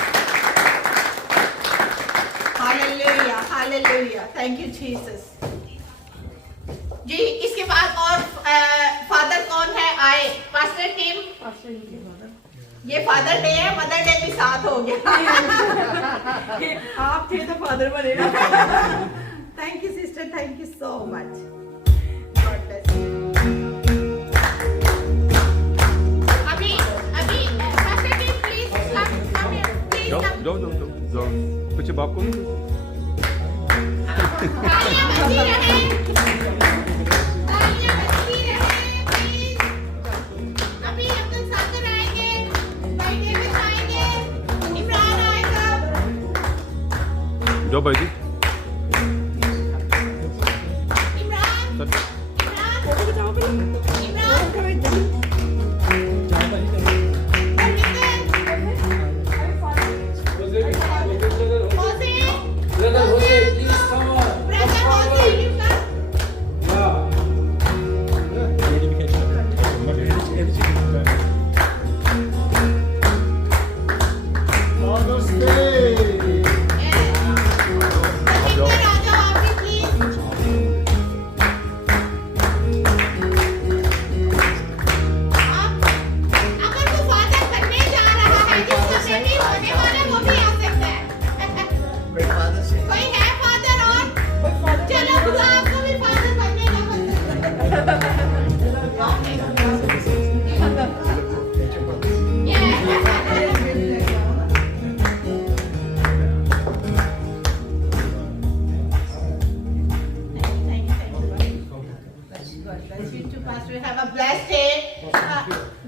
Hallelujah hallelujah. Thank you Jesus. जी इसके बाद और फादर कौन है आए? Pastor team. ये फादर डे है, मदर डे भी साथ हो गया। आप थे तो फादर बनेगा। Thank you sister, thank you so much. God bless you. अभी pastor team please come here please come. जाओ कुछ बाप को तालियां बजती रहे, तालियां बजती रहे प्लीज। अभी अब्दुल साकिर आएंगे, भाई डेविड आएंगे, इमरान आएगा। जाओ भाई जी। Brother Jose, please come on. Come forward. Yeah.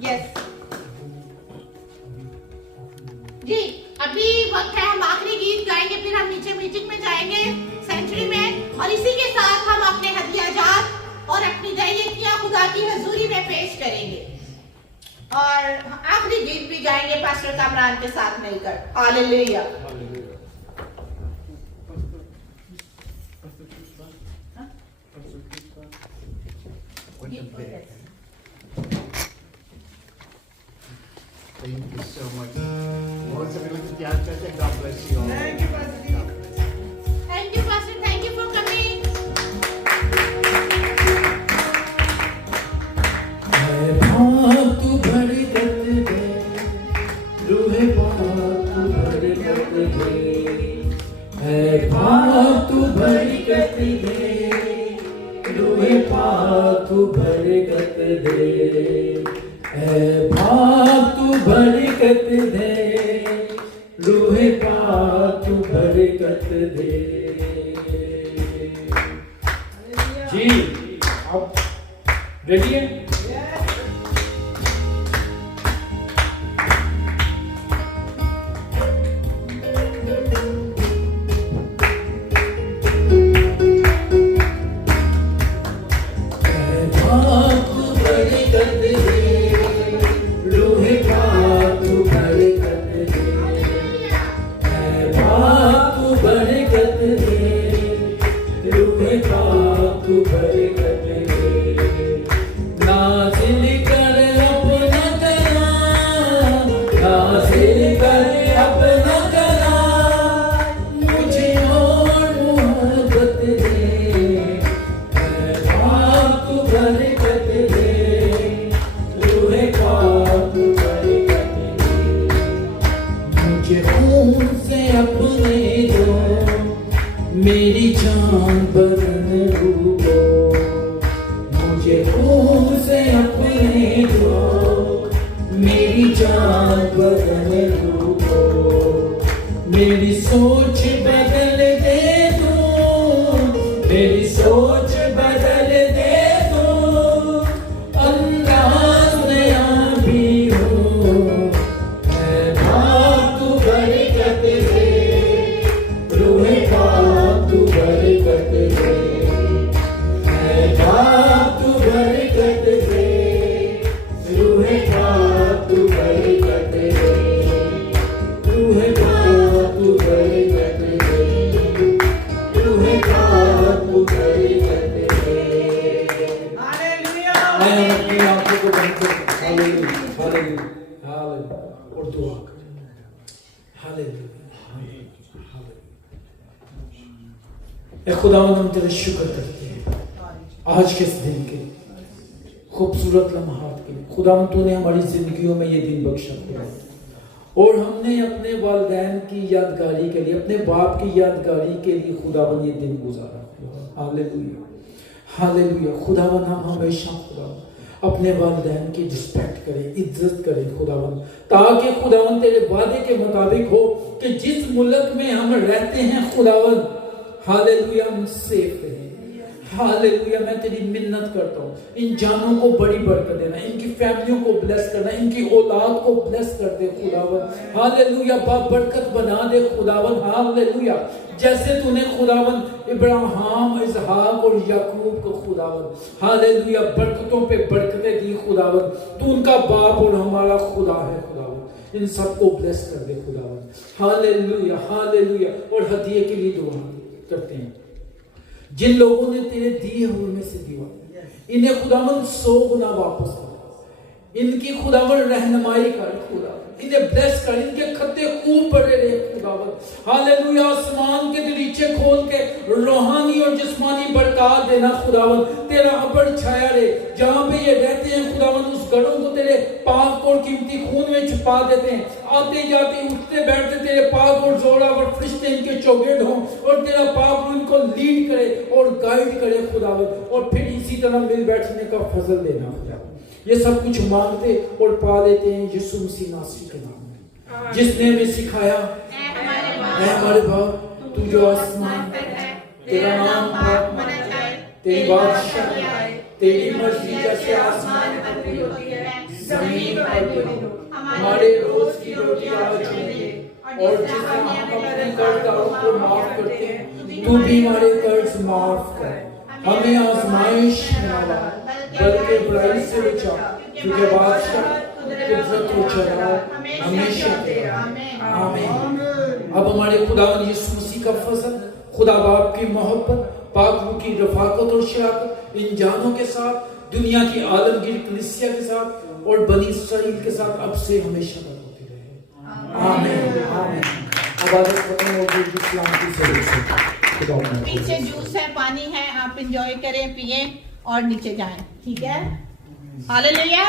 Yes जी, अभी वक्त है, हम आखिरी गीत गाएंगे, फिर हम नीचे मीटिंग में जाएंगे सेंचुरी में, और इसी के साथ हम अपने हदियाजात और अपनी दैयतियां खुदा की हजूरी में पेश करेंगे और आखिरी गीत भी गाएंगे पास्टर कामरान के साथ मिलकर। Hallelujah. Thank you so much. बहुत सभी लोग याद करते हैं. God bless you all. Thank you, Pastor. Thank you, Pastor. Thank you for coming. तू भरी करत दे, रूहे पाक तू भरी करत दे, है पाक तू भरी करत दे, रूहे पाक तू भरी करत दे, है पाक तू भरी करत दे, रूहे पाक तू भरी करत दे। जी आप रेडी हैं? मेरी जान बदन डूबो, मुझे खून से अपने दो, मेरी जान बदन डूबो, मेरी सोच बदल दे दो, मेरी सोच बदल दे दो, अंदाज नया भी हो, है बात तू बरकत दे, रूहे पाक तू बरकत दे, है बात तू बरकत दे, रूहे पाक तू बरकत दे, रूहे पाक तू बरकत दे, रूहे पाक तू बरकत दे। मैं अपनी आंखों को बंद कर हालेलुया हालेलुया हालेलुया और दुआ करें हालेलुया हालेलुया। खुदावंद हम तेरा शुक्र करते हैं आज के इस दिन के खूबसूरत लम्हात के लिए। खुदावंद तूने हमारी जिंदगियों में ये दिन बख्शा खुदा, और हमने अपने वालिदैन की यादगारी के लिए, अपने बाप की यादगारी के लिए खुदावंद ये दिन गुजारा। Hallelujah hallelujah. खुदावंद हम हमेशा खुदावंद अपने वालिदैन की रिस्पेक्ट करें, इज्जत करें खुदावंद, ताकि खुदावंद तेरे वादे के मुताबिक हो कि जिस मुल्क में हम रहते हैं खुदावंद, हालेलुया, हम सेफ रहें। हालेलुया। मैं तेरी मिन्नत करता हूँ, इन जानों को बड़ी बरकत देना, इनकी फैमिलियों को ब्लेस करना, इनकी औलाद को ब्लेस कर दे खुदावंद। हालेलुया। बरकत बना दे खुदावंद। हालेलुया। जैसे तूने खुदावंद इब्राहिम, इसहाक और याकूब को खुदावंद, हालेलुया, बरकतों पे बरकतें दी खुदावंद। तू उनका बाप और हमारा खुदा है खुदावंद। इन सबको ब्लेस कर दे खुदावंद। Hallelujah hallelujah. और हदिये के लिए दुआ करते हैं जिन लोगों ने तेरे दिए हुए में से दिया, इन्हें खुदावंद 100 गुना वापस कर, इनकी खुदावंद रहनुमाई कर खुदावंद, इन्हें ब्लेस कर, इनके खत्ते खूब बड़े रहे खुदावंद। हालेलुया। आसमान के दरीचे खोल के रूहानी और जिस्मानी बरकत देना खुदावंद। तेरा अबड़ छाया रहे जहां पे ये रहते हैं खुदावंद, उस घरों को तेरे पाक और कीमती खून में छुपा देते हैं। आते जाते उठते बैठते तेरे पाक और जोरावर फरिश्ते इनके चौगिर्द हों, और तेरा पाक इनको लीड करे और गाइड करे खुदावंद, और फिर इसी तरह मिल बैठने का फजल देना खुदावंद। ये सब कुछ मांगते और पा लेते हैं यीशु मसीह नासरी के नाम में, जिसने हमें सिखाया, ऐ हमारे बाप तू जो आसमान, तेरा नाम पाक माना जाए, तेरी बादशाही आए, तेरी मर्जी जैसे आसमान पर पूरी होती है जमीन पर भी हो। हमारे रोज की रोटी आज हमें दे और जिस तरह हम अपने कर्जदारों को माफ करते हैं तू भी हमारे कर्ज माफ कर। हमें आजमाइश में न ला बल्कि बुराई से बचा क्योंकि बादशाह कुदरत और जलाल हमेशा तेरा। आमीन। अब हमारे खुदावंद यीशु मसीह का फजल, खुदा बाप की मोहब्बत, पाक रूह की रफाकत और शराकत इन जानों के साथ, दुनिया की आलमगीर कलीसिया के साथ और बनी इस्राइल के साथ अब से हमेशा तक होती रहे। आमीन। आमीन। इबादत करते हैं और इस्लाम की से पीछे जूस है, पानी है, आप एंजॉय करें, पिए और नीचे जाएं, ठीक है? हालेलुया।